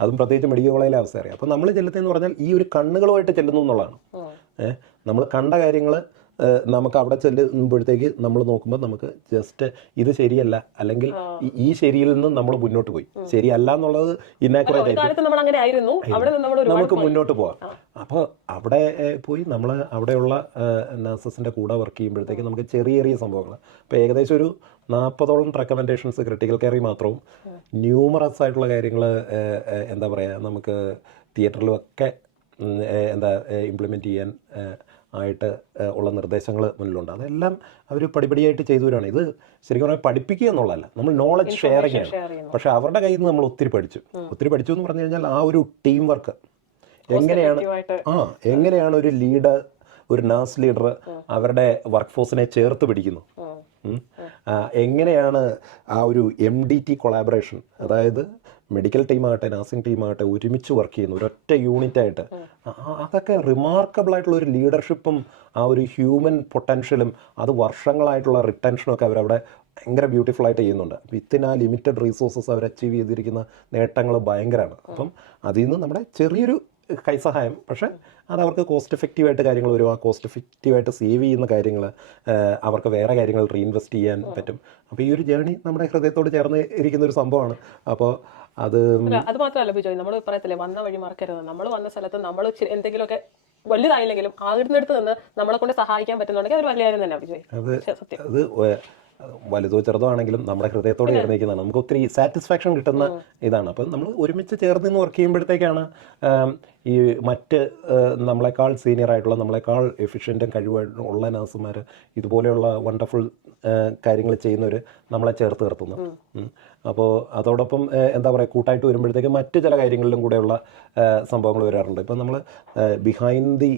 അതും പ്രത്യേകിച്ച് മെഡിക്കൽ കോളേജിലെ അവസ്ഥ അറിയാം. അപ്പോൾ നമ്മൾ ചെല്ലുന്നതെന്ന് പറഞ്ഞാൽ ഈ ഒരു കണ്ണുകളുമായിട്ട് ചെല്ലുന്നു എന്നുള്ളതാണ്. നമ്മൾ കണ്ട കാര്യങ്ങൾ നമുക്ക് അവിടെ ചെല്ലുമ്പോഴത്തേക്ക് നമ്മൾ നോക്കുമ്പോൾ നമുക്ക് ജസ്റ്റ് ഇത് ശരിയല്ല, അല്ലെങ്കിൽ ഈ ശരിയിൽ നിന്ന് നമ്മൾ മുന്നോട്ട് പോയി, ശരിയല്ല എന്നുള്ളത് ഇന്നാക്യുറേറ്റ് നമുക്ക് മുന്നോട്ട് പോവാം. അപ്പോൾ അവിടെ പോയി നമ്മൾ അവിടെയുള്ള നഴ്സസിൻ്റെ കൂടെ വർക്ക് ചെയ്യുമ്പോഴത്തേക്ക് നമുക്ക് ചെറിയ സംഭവങ്ങൾ, ഇപ്പോൾ ഏകദേശം ഒരു 40ഓളം റെക്കമെൻഡേഷൻസ് ക്രിട്ടിക്കൽ കെയറിൽ മാത്രവും ന്യൂമറസ് ആയിട്ടുള്ള കാര്യങ്ങൾ എന്താ പറയുക, നമുക്ക് തിയേറ്ററിലുമൊക്കെ ഇംപ്ലിമെൻറ്റ് ചെയ്യാൻ ആയിട്ട് ഉള്ള നിർദ്ദേശങ്ങൾ മുന്നിലുണ്ട്. അതെല്ലാം അവർ പടിപടിയായിട്ട് ചെയ്തവരാണ്. ഇത് ശരിക്കും പറഞ്ഞാൽ പഠിപ്പിക്കുക എന്നുള്ളതല്ല, നമ്മൾ നോളജ് ഷെയറിംഗ് ആണ്. പക്ഷെ അവരുടെ കയ്യിൽ നിന്ന് നമ്മൾ ഒത്തിരി പഠിച്ചു എന്ന് പറഞ്ഞു കഴിഞ്ഞാൽ ആ ഒരു ടീം വർക്ക് എങ്ങനെയാണ് ഒരു ലീഡർ, ഒരു നഴ്സ് ലീഡർ അവരുടെ വർക്ക് ഫോഴ്സിനെ ചേർത്ത് പിടിക്കുന്നു. എങ്ങനെയാണ് ആ ഒരു MDT കൊളാബറേഷൻ, അതായത് മെഡിക്കൽ ടീമാകട്ടെ നഴ്സിംഗ് ടീമാകട്ടെ ഒരുമിച്ച് വർക്ക് ചെയ്യുന്നു ഒരൊറ്റ യൂണിറ്റായിട്ട്, അതൊക്കെ റിമാർക്കബിൾ ആയിട്ടുള്ള ഒരു ലീഡർഷിപ്പും ആ ഒരു ഹ്യൂമൻ പൊട്ടൻഷ്യലും അത് വർഷങ്ങളായിട്ടുള്ള റിട്ടൻഷനും ഒക്കെ അവരവിടെ ഭയങ്കര ബ്യൂട്ടിഫുൾ ആയിട്ട് ചെയ്യുന്നുണ്ട്. വിത്തിൻ ആ ലിമിറ്റഡ് റിസോഴ്സസ് അവർ അച്ചീവ് ചെയ്തിരിക്കുന്ന നേട്ടങ്ങൾ ഭയങ്കരമാണ്. അപ്പം അതിൽ നിന്ന് നമ്മുടെ ചെറിയൊരു കൈസഹായം, പക്ഷേ അത് അവർക്ക് കോസ്റ്റ് എഫക്റ്റീവായിട്ട് കാര്യങ്ങൾ വരും. ആ കോസ്റ്റ് എഫക്റ്റീവായിട്ട് സേവ് ചെയ്യുന്ന കാര്യങ്ങൾ അവർക്ക് വേറെ കാര്യങ്ങൾ റീഇൻവെസ്റ്റ് ചെയ്യാൻ പറ്റും. അപ്പോൾ ഈ ഒരു ജേർണി നമ്മുടെ ഹൃദയത്തോട് ചേർന്ന് ഇരിക്കുന്ന ഒരു സംഭവമാണ്. അപ്പോൾ അത് മാത്രമല്ല ബിജോയ്, നമ്മൾ പറയത്തില്ലേ വന്ന വഴി മറക്കരുത്. നമ്മൾ വന്ന സ്ഥലത്ത് നമ്മൾ എന്തെങ്കിലുമൊക്കെ വലുതായില്ലെങ്കിലും ആകുന്നിടത്ത് നിന്ന് നമ്മളെ കൊണ്ട് സഹായിക്കാൻ പറ്റുന്നുണ്ടെങ്കിൽ അത് വലിയ കാര്യം തന്നെയാണ് ബിജോയ്. അത് വലുതോ ചെറുതോ ആണെങ്കിലും നമ്മുടെ ഹൃദയത്തോട് ചേർന്നിരിക്കുന്നതാണ്. നമുക്ക് ഒത്തിരി സാറ്റിസ്ഫാക്ഷൻ കിട്ടുന്ന ഇതാണ്. അപ്പം നമ്മൾ ഒരുമിച്ച് ചേർന്ന് നിന്ന് വർക്ക് ചെയ്യുമ്പോഴത്തേക്കാണ് ഈ മറ്റ് നമ്മളെക്കാൾ സീനിയർ ആയിട്ടുള്ള നമ്മളെക്കാൾ എഫിഷ്യൻറ്റും കഴിവായിട്ടും ഉള്ള നഴ്സുമാർ ഇതുപോലെയുള്ള വണ്ടർഫുൾ കാര്യങ്ങൾ ചെയ്യുന്നവർ നമ്മളെ ചേർത്ത് നിർത്തുന്നു. അപ്പോൾ അതോടൊപ്പം എന്താ പറയുക, കൂട്ടായിട്ട് വരുമ്പോഴത്തേക്ക് മറ്റ് ചില കാര്യങ്ങളിലും കൂടെയുള്ള സംഭവങ്ങൾ വരാറുണ്ട്. ഇപ്പം നമ്മൾ ബിഹൈൻഡ് ദി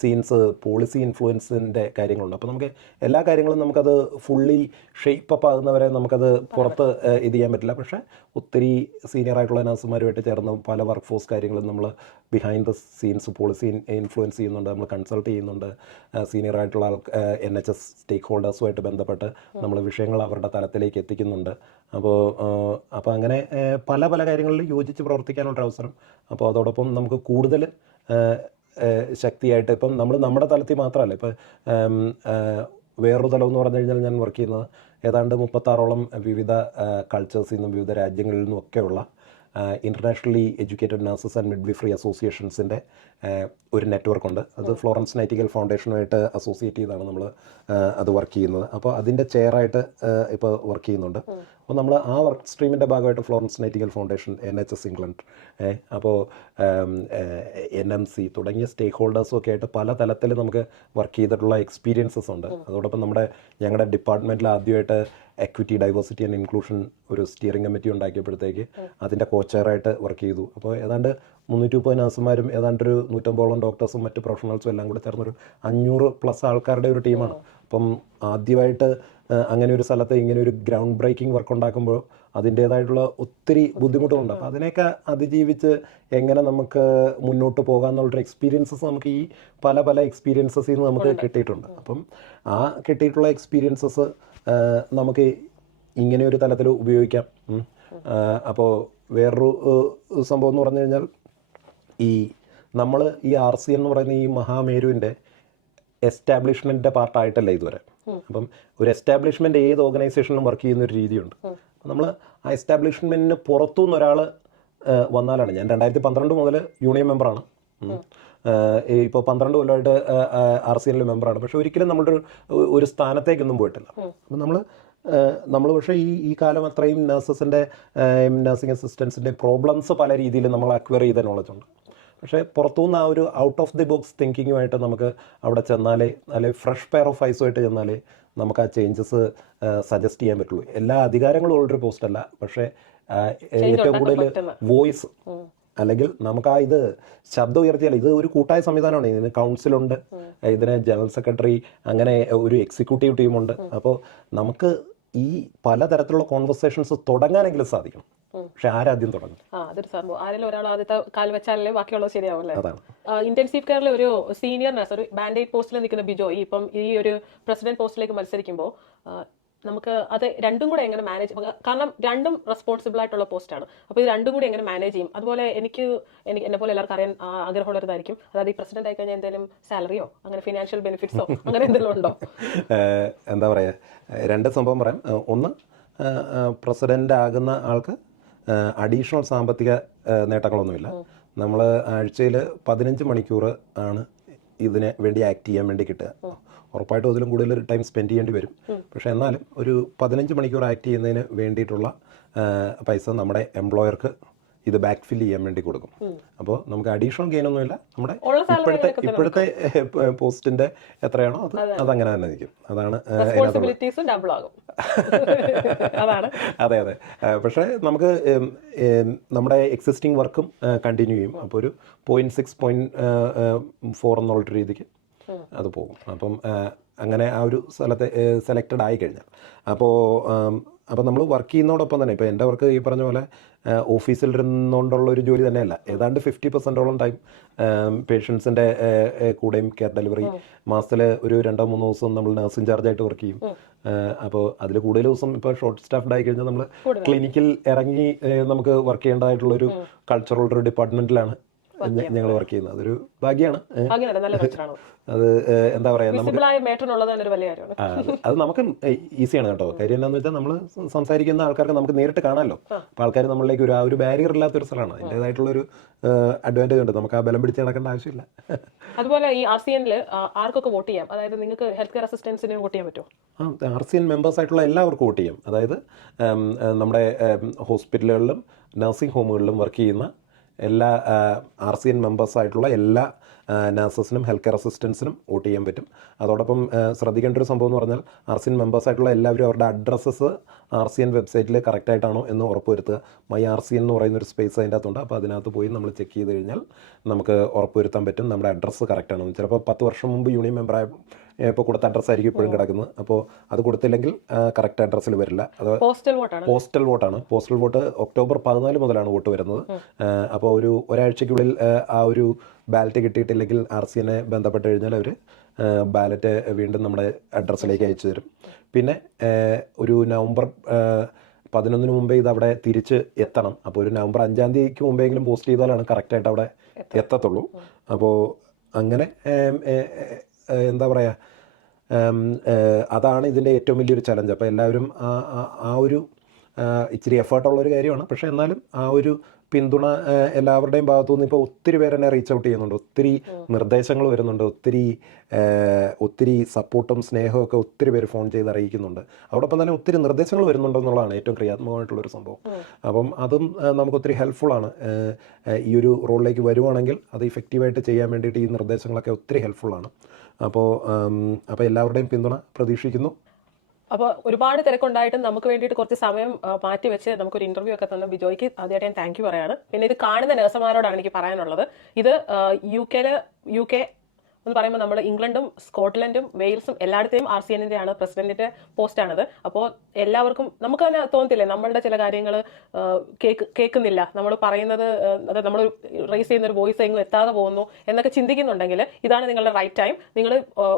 സീൻസ് പോളിസി ഇൻഫ്ലുവൻസിൻ്റെ കാര്യങ്ങളുണ്ട്. അപ്പോൾ നമുക്ക് എല്ലാ കാര്യങ്ങളും നമുക്കത് ഫുള്ളി ഷെയ്പ്പ് അപ്പ് ആകുന്നവരെ നമുക്കത് പുറത്ത് ഇത് ചെയ്യാൻ പറ്റില്ല. പക്ഷേ ഒത്തിരി സീനിയർ ആയിട്ടുള്ള നഴ്സുമാരുമായിട്ട് ചേർന്ന് പല വർക്ക് ഫോഴ്സ് കാര്യങ്ങളും നമ്മൾ behind the scenes policy influence ചെയ്യുന്നുണ്ട്, നമ്മൾ കൺസൾട്ട് ചെയ്യുന്നുണ്ട്. സീനിയർ ആയിട്ടുള്ള NHS സ്റ്റേക്ക് ഹോൾഡേഴ്സുമായിട്ട് ബന്ധപ്പെട്ട് നമ്മൾ വിഷയങ്ങൾ അവരുടെ തലത്തിലേക്ക് എത്തിക്കുന്നുണ്ട്. അപ്പോൾ അങ്ങനെ പല പല കാര്യങ്ങളിൽ യോജിച്ച് പ്രവർത്തിക്കാനുള്ള അവസരം. അപ്പോൾ അതോടൊപ്പം നമുക്ക് കൂടുതൽ ശക്തിയായിട്ട് ഇപ്പം നമ്മൾ നമ്മുടെ തലത്തിൽ മാത്രമല്ല, ഇപ്പം വേറൊരു തലം എന്ന് പറഞ്ഞു കഴിഞ്ഞാൽ ഞാൻ വർക്ക് ചെയ്യുന്നത് ഏതാണ്ട് 36ഓളം വിവിധ കൾച്ചേഴ്സിൽ നിന്നും വിവിധ രാജ്യങ്ങളിൽ നിന്നും ഒക്കെയുള്ള internationally educated nurses and midwifery അസോസിയേഷൻസിൻ്റെ ഒരു നെറ്റ്വർക്കുണ്ട്. അത് ഫ്ലോറൻസ് നൈറ്റിംഗേൽ ഫൗണ്ടേഷനുമായിട്ട് അസോസിയേറ്റ് ചെയ്താണ് നമ്മൾ അത് വർക്ക് ചെയ്യുന്നത്. അപ്പോൾ അതിൻ്റെ ചെയറായിട്ട് ഇപ്പോൾ വർക്ക് ചെയ്യുന്നുണ്ട്. അപ്പോൾ നമ്മൾ ആ വർക്ക് സ്ട്രീമിൻ്റെ ഭാഗമായിട്ട് Florence Nightingale foundation, NHS England, അപ്പോൾ NMC തുടങ്ങിയ സ്റ്റേക്ക് ഹോൾഡേഴ്സും ഒക്കെ ആയിട്ട് പല തലത്തിൽ നമുക്ക് വർക്ക് ചെയ്തിട്ടുള്ള എക്സ്പീരിയൻസസ് ഉണ്ട്. അതോടൊപ്പം ഞങ്ങളുടെ ഡിപ്പാർട്ട്മെൻറ്റിൽ ആദ്യമായിട്ട് എക്വിറ്റി, ഡൈവേഴ്സിറ്റി ആൻഡ് ഇൻക്ലൂഷൻ ഒരു സ്റ്റിയറിംഗ് കമ്മിറ്റി ഉണ്ടാക്കിയപ്പോഴത്തേക്ക് അതിൻ്റെ കോച്ചറായിട്ട് വർക്ക് ചെയ്തു. അപ്പോൾ ഏതാണ്ട് 330 നഴ്സുമാരും ഏതാണ്ടൊരു 150ഓളം ഡോക്ടേഴ്സും മറ്റ് പ്രൊഫഷണൽസും എല്ലാം കൂടെ ചേർന്നൊരു 500+ ആൾക്കാരുടെ ഒരു ടീമാണ്. അപ്പം ആദ്യമായിട്ട് അങ്ങനെ ഒരു സ്ഥലത്ത് ഇങ്ങനെ ഒരു ഗ്രൗണ്ട് ബ്രേക്കിംഗ് വർക്ക് ഉണ്ടാക്കുമ്പോൾ അതിൻ്റേതായിട്ടുള്ള ഒത്തിരി ബുദ്ധിമുട്ടുകളുണ്ട്. അപ്പോൾ അതിനെയൊക്കെ അതിജീവിച്ച് എങ്ങനെ നമുക്ക് മുന്നോട്ട് പോകാമെന്നുള്ളൊരു എക്സ്പീരിയൻസസ് നമുക്ക് ഈ പല പല എക്സ്പീരിയൻസസിൽ നിന്ന് നമുക്ക് കിട്ടിയിട്ടുണ്ട്. അപ്പം ആ കിട്ടിയിട്ടുള്ള എക്സ്പീരിയൻസസ് നമുക്ക് ഇങ്ങനെ ഒരു തലത്തിൽ ഉപയോഗിക്കാം. അപ്പോൾ വേറൊരു സംഭവം എന്ന് പറഞ്ഞു കഴിഞ്ഞാൽ നമ്മൾ ഈ RC എന്ന് പറയുന്ന ഈ മഹാമേരുവിൻ്റെ എസ്റ്റാബ്ലിഷ്മെൻറ്റിൻ്റെ പാർട്ടായിട്ടല്ല ഇതുവരെ. അപ്പം ഒരു എസ്റ്റാബ്ലിഷ്മെൻറ്റ് ഏത് ഓർഗനൈസേഷനിലും വർക്ക് ചെയ്യുന്നൊരു രീതിയുണ്ട്. നമ്മൾ ആ എസ്റ്റാബ്ലിഷ്മെൻറ്റിന് പുറത്തുനിന്ന് ഒരാൾ വന്നാലാണ്, ഞാൻ 2012 മുതൽ യൂണിയൻ മെമ്പറാണ്, ഇപ്പോൾ 12 കൊല്ലമായിട്ട് RCNL മെമ്പറാണ്. പക്ഷെ ഒരിക്കലും നമ്മളുടെ ഒരു സ്ഥാനത്തേക്കൊന്നും പോയിട്ടില്ല. അപ്പം നമ്മൾ പക്ഷേ ഈ കാലം അത്രയും നഴ്സസിൻ്റെ നഴ്സിംഗ് അസിസ്റ്റൻസിൻ്റെ പ്രോബ്ലംസ് പല രീതിയിൽ നമ്മൾ അക്വയർ ചെയ്ത നോളജുണ്ട്. പക്ഷേ പുറത്തുനിന്ന് ആ ഒരു ഔട്ട് ഓഫ് ദി ബോക്സ് തിങ്കിങ്ങുമായിട്ട് നമുക്ക് അവിടെ ചെന്നാലേ, അല്ലെങ്കിൽ ഫ്രഷ് പെയർ ഓഫ് ഐസുമായിട്ട് ചെന്നാലേ നമുക്ക് ആ ചേഞ്ചസ് സജസ്റ്റ് ചെയ്യാൻ പറ്റുള്ളൂ. എല്ലാ അധികാരങ്ങളും ഉള്ളൊരു പോസ്റ്റല്ല, പക്ഷേ ഏറ്റവും കൂടുതൽ വോയിസ്, അല്ലെങ്കിൽ നമുക്ക് ഇത് ശബ്ദം ഉയർത്തിയാൽ, ഇത് ഒരു കൂട്ടായ സംവിധാനമാണ്. ഇതിന് കൗൺസിലുണ്ട്, ഇതിന് ജനറൽ സെക്രട്ടറി, അങ്ങനെ ഒരു എക്സിക്യൂട്ടീവ് ടീമുണ്ട്. അപ്പോൾ നമുക്ക് ഈ പലതരത്തിലുള്ള കോൺവെർസേഷൻസ് തുടങ്ങാനെങ്കിലും സാധിക്കും. പക്ഷെ ആരാദ്യം തുടങ്ങും? അതൊരു സംഭവം. ആരെങ്കിലും ഒരാൾ ആദ്യത്തെ കാൽ വെച്ചാലേ ബാക്കിയുള്ളത് ശരിയാവുമല്ലേ. ഇന്റൻസീവ് കെയറിലെ ഒരു സീനിയർ നഴ്സ്, ഒരു ബാൻഡേഡ് പോസ്റ്റിൽ നിൽക്കുന്ന ബിജോയ് ഇപ്പം ഈ ഒരു പ്രസിഡന്റ് പോസ്റ്റിലേക്ക് മത്സരിക്കുമ്പോൾ നമുക്ക് അത് രണ്ടും കൂടെ എങ്ങനെ മാനേജ്, കാരണം രണ്ടും റെസ്പോൺസിബിൾ ആയിട്ടുള്ള പോസ്റ്റാണ്. അപ്പോൾ ഇത് രണ്ടും കൂടി എങ്ങനെ മാനേജ് ചെയ്യും? അതുപോലെ എന്നെ പോലെ എല്ലാവർക്കും അറിയാൻ ആഗ്രഹമുള്ളതായിരിക്കും, അതായത് ഈ പ്രസിഡന്റ് ആയി കഴിഞ്ഞാൽ എന്തെങ്കിലും സാലറിയോ അങ്ങനെ ഫിനാൻഷ്യൽ ബെനിഫിറ്റ്സോ അങ്ങനെ എന്തെങ്കിലും ഉണ്ടോ? എന്താ പറയുക, രണ്ട് സംഭവം പറയാം. ഒന്ന്, പ്രസിഡന്റ് ആകുന്ന ആൾക്ക് അഡീഷണൽ സാമ്പത്തിക നേട്ടങ്ങളൊന്നുമില്ല. നമ്മൾ ആഴ്ചയിൽ 15 മണിക്കൂർ ആണ് ഇതിന് വേണ്ടി ആക്ട് ചെയ്യാൻ വേണ്ടി കിട്ടുക. ഉറപ്പായിട്ടും അതിലും കൂടുതൽ ടൈം സ്പെൻഡ് ചെയ്യേണ്ടി വരും. പക്ഷേ എന്നാലും ഒരു 15 മണിക്കൂർ ആക്ട് ചെയ്യുന്നതിന് വേണ്ടിയിട്ടുള്ള പൈസ നമ്മുടെ എംപ്ലോയർക്ക് ഇത് ബാക്ക് ഫിൽ ചെയ്യാൻ വേണ്ടി കൊടുക്കും. അപ്പോൾ നമുക്ക് അഡീഷണൽ ഗെയിൻ ഒന്നുമില്ല. നമ്മുടെ ഇപ്പോഴത്തെ പോസ്റ്റിന്റെ എത്രയാണോ അതങ്ങനെ തന്നെ നിൽക്കും. അതാണ് അതെ അതെ. പക്ഷേ നമുക്ക് നമ്മുടെ എക്സിസ്റ്റിംഗ് വർക്കും കണ്ടിന്യൂ ചെയ്യും. അപ്പോൾ ഒരു 0.6, 0.4 എന്നുള്ളൊരു രീതിക്ക് അത് പോകും. അപ്പം അങ്ങനെ ആ ഒരു സ്ഥലത്തെ സെലക്റ്റഡ് ആയി കഴിഞ്ഞാൽ. അപ്പോൾ നമ്മൾ വർക്ക് ചെയ്യുന്നതോടൊപ്പം തന്നെ ഇപ്പോൾ എൻ്റെ വർക്ക് ഈ പറഞ്ഞ പോലെ ഓഫീസിലിരുന്നുകൊണ്ടുള്ള ഒരു ജോലി തന്നെയല്ല. ഏതാണ്ട് 50% ടൈം പേഷ്യൻസിൻ്റെ കൂടെയും കെയർ ഡെലിവറി മാസത്തിൽ ഒരു 2-3 ദിവസം നമ്മൾ നഴ്സ് ഇൻചാർജായിട്ട് വർക്ക് ചെയ്യും. അപ്പോൾ അതിൽ കൂടുതൽ ദിവസം ഇപ്പോൾ ഷോർട്ട് സ്റ്റാഫ്ഡ് ആയി കഴിഞ്ഞാൽ നമ്മൾ ക്ലിനിക്കിൽ ഇറങ്ങി നമുക്ക് വർക്ക് ചെയ്യേണ്ടതായിട്ടുള്ളൊരു കൾച്ചറൽ ഡിപ്പാർട്ട്മെൻറ്റിലാണ് ഞങ്ങൾ വർക്ക് ചെയ്യുന്നത്. അതൊരു ഭാഗ്യമാണ്. അത് എന്താ പറയുക, അത് നമുക്ക് ഈസിയാണ് കേട്ടോ. കാര്യം എന്താണെന്ന് വെച്ചാൽ നമ്മൾ സംസാരിക്കുന്ന ആൾക്കാർക്ക് നമുക്ക് നേരിട്ട് കാണാമല്ലോ. അപ്പോൾ ആൾക്കാർ നമ്മളിലേക്ക് ആ ഒരു ബാരിയർ ഇല്ലാത്തൊരു സ്ഥലമാണ്. അതിൻ്റെതായിട്ടുള്ളൊരു അഡ്വാൻറ്റേജ് ഉണ്ട്. നമുക്ക് ആ ബലം പിടിച്ച് നടക്കേണ്ട ആവശ്യമില്ല. അതുപോലെ ഈ RCNൽ ആർക്കൊക്കെ വോട്ട് ചെയ്യാം? അതായത് നിങ്ങൾക്ക് ഹെൽത്ത് കെയർ അസിസ്റ്റൻസിന് വോട്ട് ചെയ്യാൻ പറ്റുമോ? RCN മെമ്പേഴ്സ് ആയിട്ടുള്ള എല്ലാവർക്കും വോട്ട് ചെയ്യാം. അതായത് നമ്മുടെ ഹോസ്പിറ്റലുകളിലും നഴ്സിംഗ് ഹോമുകളിലും വർക്ക് ചെയ്യുന്ന എല്ലാ RCN മെമ്പേഴ്സായിട്ടുള്ള എല്ലാ നഴ്സസിനും ഹെൽത്ത് കെയർ അസിസ്റ്റൻസിനും വോട്ട് ചെയ്യാൻ പറ്റും. അതോടൊപ്പം ശ്രദ്ധിക്കേണ്ട ഒരു സംഭവം എന്ന് പറഞ്ഞാൽ RCN മെമ്പേഴ്സായിട്ടുള്ള എല്ലാവരും അവരുടെ അഡ്രസ്സസ് RCN വെബ്സൈറ്റിൽ കറക്റ്റായിട്ടാണോ എന്ന് ഉറപ്പുവരുത്തുക. മൈ RCN എന്ന് പറയുന്നൊരു സ്പേസ് അതിൻ്റെ അകത്തുണ്ട്. അപ്പോൾ അതിനകത്ത് പോയി നമ്മൾ ചെക്ക് ചെയ്ത് കഴിഞ്ഞാൽ നമുക്ക് ഉറപ്പുവരുത്താൻ പറ്റും നമ്മുടെ അഡ്രസ്സ് കറക്റ്റാണോ. ചിലപ്പോൾ 10 വർഷം മുമ്പ് യൂണിയൻ മെമ്പറായ ഇപ്പോൾ കൊടുത്ത അഡ്രസ്സായിരിക്കും ഇപ്പോഴും കിടക്കുന്നത്. അപ്പോൾ അത് കൊടുത്തില്ലെങ്കിൽ കറക്റ്റ് അഡ്രസ്സിൽ വരില്ല. അത് പോസ്റ്റൽ വോട്ടാണ്. പോസ്റ്റൽ വോട്ട് ഒക്ടോബർ 14 മുതലാണ് വോട്ട് വരുന്നത്. അപ്പോൾ ഒരാഴ്ചയ്ക്കുള്ളിൽ ആ ഒരു ബാലറ്റ് കിട്ടിയിട്ടില്ലെങ്കിൽ RCNനെ ബന്ധപ്പെട്ട് കഴിഞ്ഞാൽ അവർ ബാലറ്റ് വീണ്ടും നമ്മുടെ അഡ്രസ്സിലേക്ക് അയച്ചു തരും. പിന്നെ ഒരു നവംബർ 11 മുമ്പേ ഇത് അവിടെ തിരിച്ച് എത്തണം. അപ്പോൾ ഒരു നവംബർ 5 തീയതിക്ക് മുമ്പെങ്കിലും പോസ്റ്റ് ചെയ്താലാണ് കറക്റ്റായിട്ട് അവിടെ എത്തത്തുള്ളൂ. അപ്പോൾ അങ്ങനെ എന്താ പറയുക, അതാണ് ഇതിൻ്റെ ഏറ്റവും വലിയൊരു ചലഞ്ച്. അപ്പോൾ എല്ലാവരും ആ ഒരു ഇച്ചിരി എഫേർട്ടുള്ളൊരു കാര്യമാണ്. പക്ഷേ എന്നാലും ആ ഒരു പിന്തുണ എല്ലാവരുടെയും ഭാഗത്തു നിന്ന് ഇപ്പോൾ ഒത്തിരി പേരെന്നെ റീച്ച് ഔട്ട് ചെയ്യുന്നുണ്ട്. ഒത്തിരി നിർദ്ദേശങ്ങൾ വരുന്നുണ്ട്. ഒത്തിരി സപ്പോർട്ടും സ്നേഹവും ഒക്കെ ഒത്തിരി പേര് ഫോൺ ചെയ്ത് അറിയിക്കുന്നുണ്ട്. അതോടൊപ്പം തന്നെ ഒത്തിരി നിർദ്ദേശങ്ങൾ വരുന്നുണ്ടെന്നുള്ളതാണ് ഏറ്റവും ക്രിയാത്മകമായിട്ടുള്ളൊരു സംഭവം. അപ്പം അതും നമുക്ക് ഒത്തിരി ഹെൽപ്ഫുള്ളാണ്. ഈ ഒരു റോളിലേക്ക് വരുവാണെങ്കിൽ അത് ഇഫക്റ്റീവായിട്ട് ചെയ്യാൻ വേണ്ടിയിട്ട് ഈ നിർദ്ദേശങ്ങളൊക്കെ ഒത്തിരി ഹെൽപ്ഫുള്ളാണ്. അപ്പോൾ എല്ലാവരുടെയും പിന്തുണ പ്രതീക്ഷിക്കുന്നു. അപ്പോൾ ഒരുപാട് തിരക്കുണ്ടായിട്ടും നമുക്ക് വേണ്ടിയിട്ട് കുറച്ച് സമയം മാറ്റി വെച്ച് നമുക്കൊരു ഇന്റർവ്യൂ ഒക്കെ തന്ന ബിജോയ്ക്ക് ആദ്യമായിട്ട് ഞാൻ താങ്ക് യു പറയാണ്. പിന്നെ ഇത് കാണുന്ന നഴ്സുമാരോടാണ് എനിക്ക് പറയാനുള്ളത്. ഇത് യു കെ എന്ന് പറയുമ്പോൾ നമ്മൾ ഇംഗ്ലണ്ടും സ്കോട്ട്ലൻഡും വെയിൽസും എല്ലായിടത്തെയും RCNന്റെ ആണ് പ്രസിഡന്റിന്റെ പോസ്റ്റാണത്. അപ്പോൾ എല്ലാവർക്കും നമുക്ക് തന്നെ തോന്നത്തില്ലേ നമ്മളുടെ ചില കാര്യങ്ങൾ കേൾക്കുന്നില്ല, നമ്മൾ പറയുന്നത് അതായത് നമ്മൾ റേസ് ചെയ്യുന്ന ഒരു വോയിസ് എങ്ങും എത്താതെ പോകുന്നു എന്നൊക്കെ ചിന്തിക്കുന്നുണ്ടെങ്കിൽ ഇതാണ് നിങ്ങളുടെ റൈറ്റ് ടൈം. നിങ്ങൾ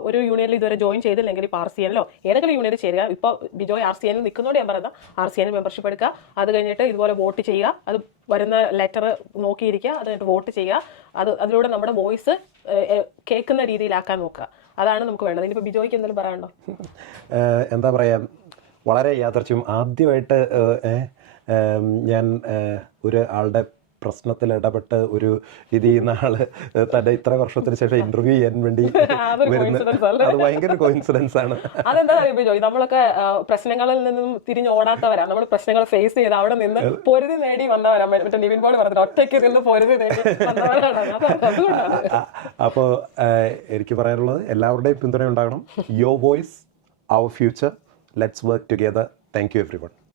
ഒരു യൂണിയനിൽ ഇതുവരെ ജോയിൻ ചെയ്തില്ലെങ്കിൽ ഇപ്പോൾ RCNലോ ഏതെങ്കിലും യൂണിയനിൽ ചേരുക. ഇപ്പോൾ ബിജോയ് RCNൽ നിൽക്കുന്നതോടെ ഞാൻ പറയുന്നത് RCN മെമ്പർഷിപ്പ് എടുക്കുക. അത് കഴിഞ്ഞിട്ട് ഇതുപോലെ വോട്ട് ചെയ്യുക. അത് വരുന്ന ലെറ്റർ നോക്കിയിരിക്കുക. അത് കഴിഞ്ഞിട്ട് വോട്ട് ചെയ്യുക. അതിലൂടെ നമ്മുടെ വോയിസ് കേൾക്കുന്ന രീതിയിലാക്കാൻ നോക്കുക. അതാണ് നമുക്ക് വേണ്ടത്. ഇനിയിപ്പോൾ ബിജോയ്ക്ക് എന്തെങ്കിലും പറയാനുണ്ടോ? എന്താ പറയുക, വളരെ യാദൃച്ഛ്യം ആദ്യമായിട്ട് ഞാൻ ഒരു ആളുടെ പ്രശ്നത്തിൽ ഇടപെട്ട് ഒരു ഇത് ചെയ്യുന്ന ആള് തന്റെ ഇത്ര വർഷത്തിന് ശേഷം ഇന്റർവ്യൂ ചെയ്യാൻ വേണ്ടി അത് ഭയങ്കര കോയിൻസിഡൻസ് ആണ്. അതെന്താ പറയുക, നമ്മളൊക്കെ പ്രശ്നങ്ങളിൽ നിന്നും തിരിഞ്ഞ് ഓടാത്തവരാ. നമ്മൾ പ്രശ്നങ്ങൾ ഫേസ് ചെയ്ത് അവിടെ നിന്ന് പൊരുതി നേടി വന്നവരാ. മറ്റേ നിവിൻ പോളി പറഞ്ഞിട്ട് ഒറ്റയ്ക്ക് നിന്ന് പൊരുതി നേടി വന്നവരാണ്. അപ്പോൾ എനിക്ക് പറയാനുള്ളത് എല്ലാവരുടെയും പിന്തുണ ഉണ്ടാകണം. Your voice, our future. Let's work together. Thank you everyone.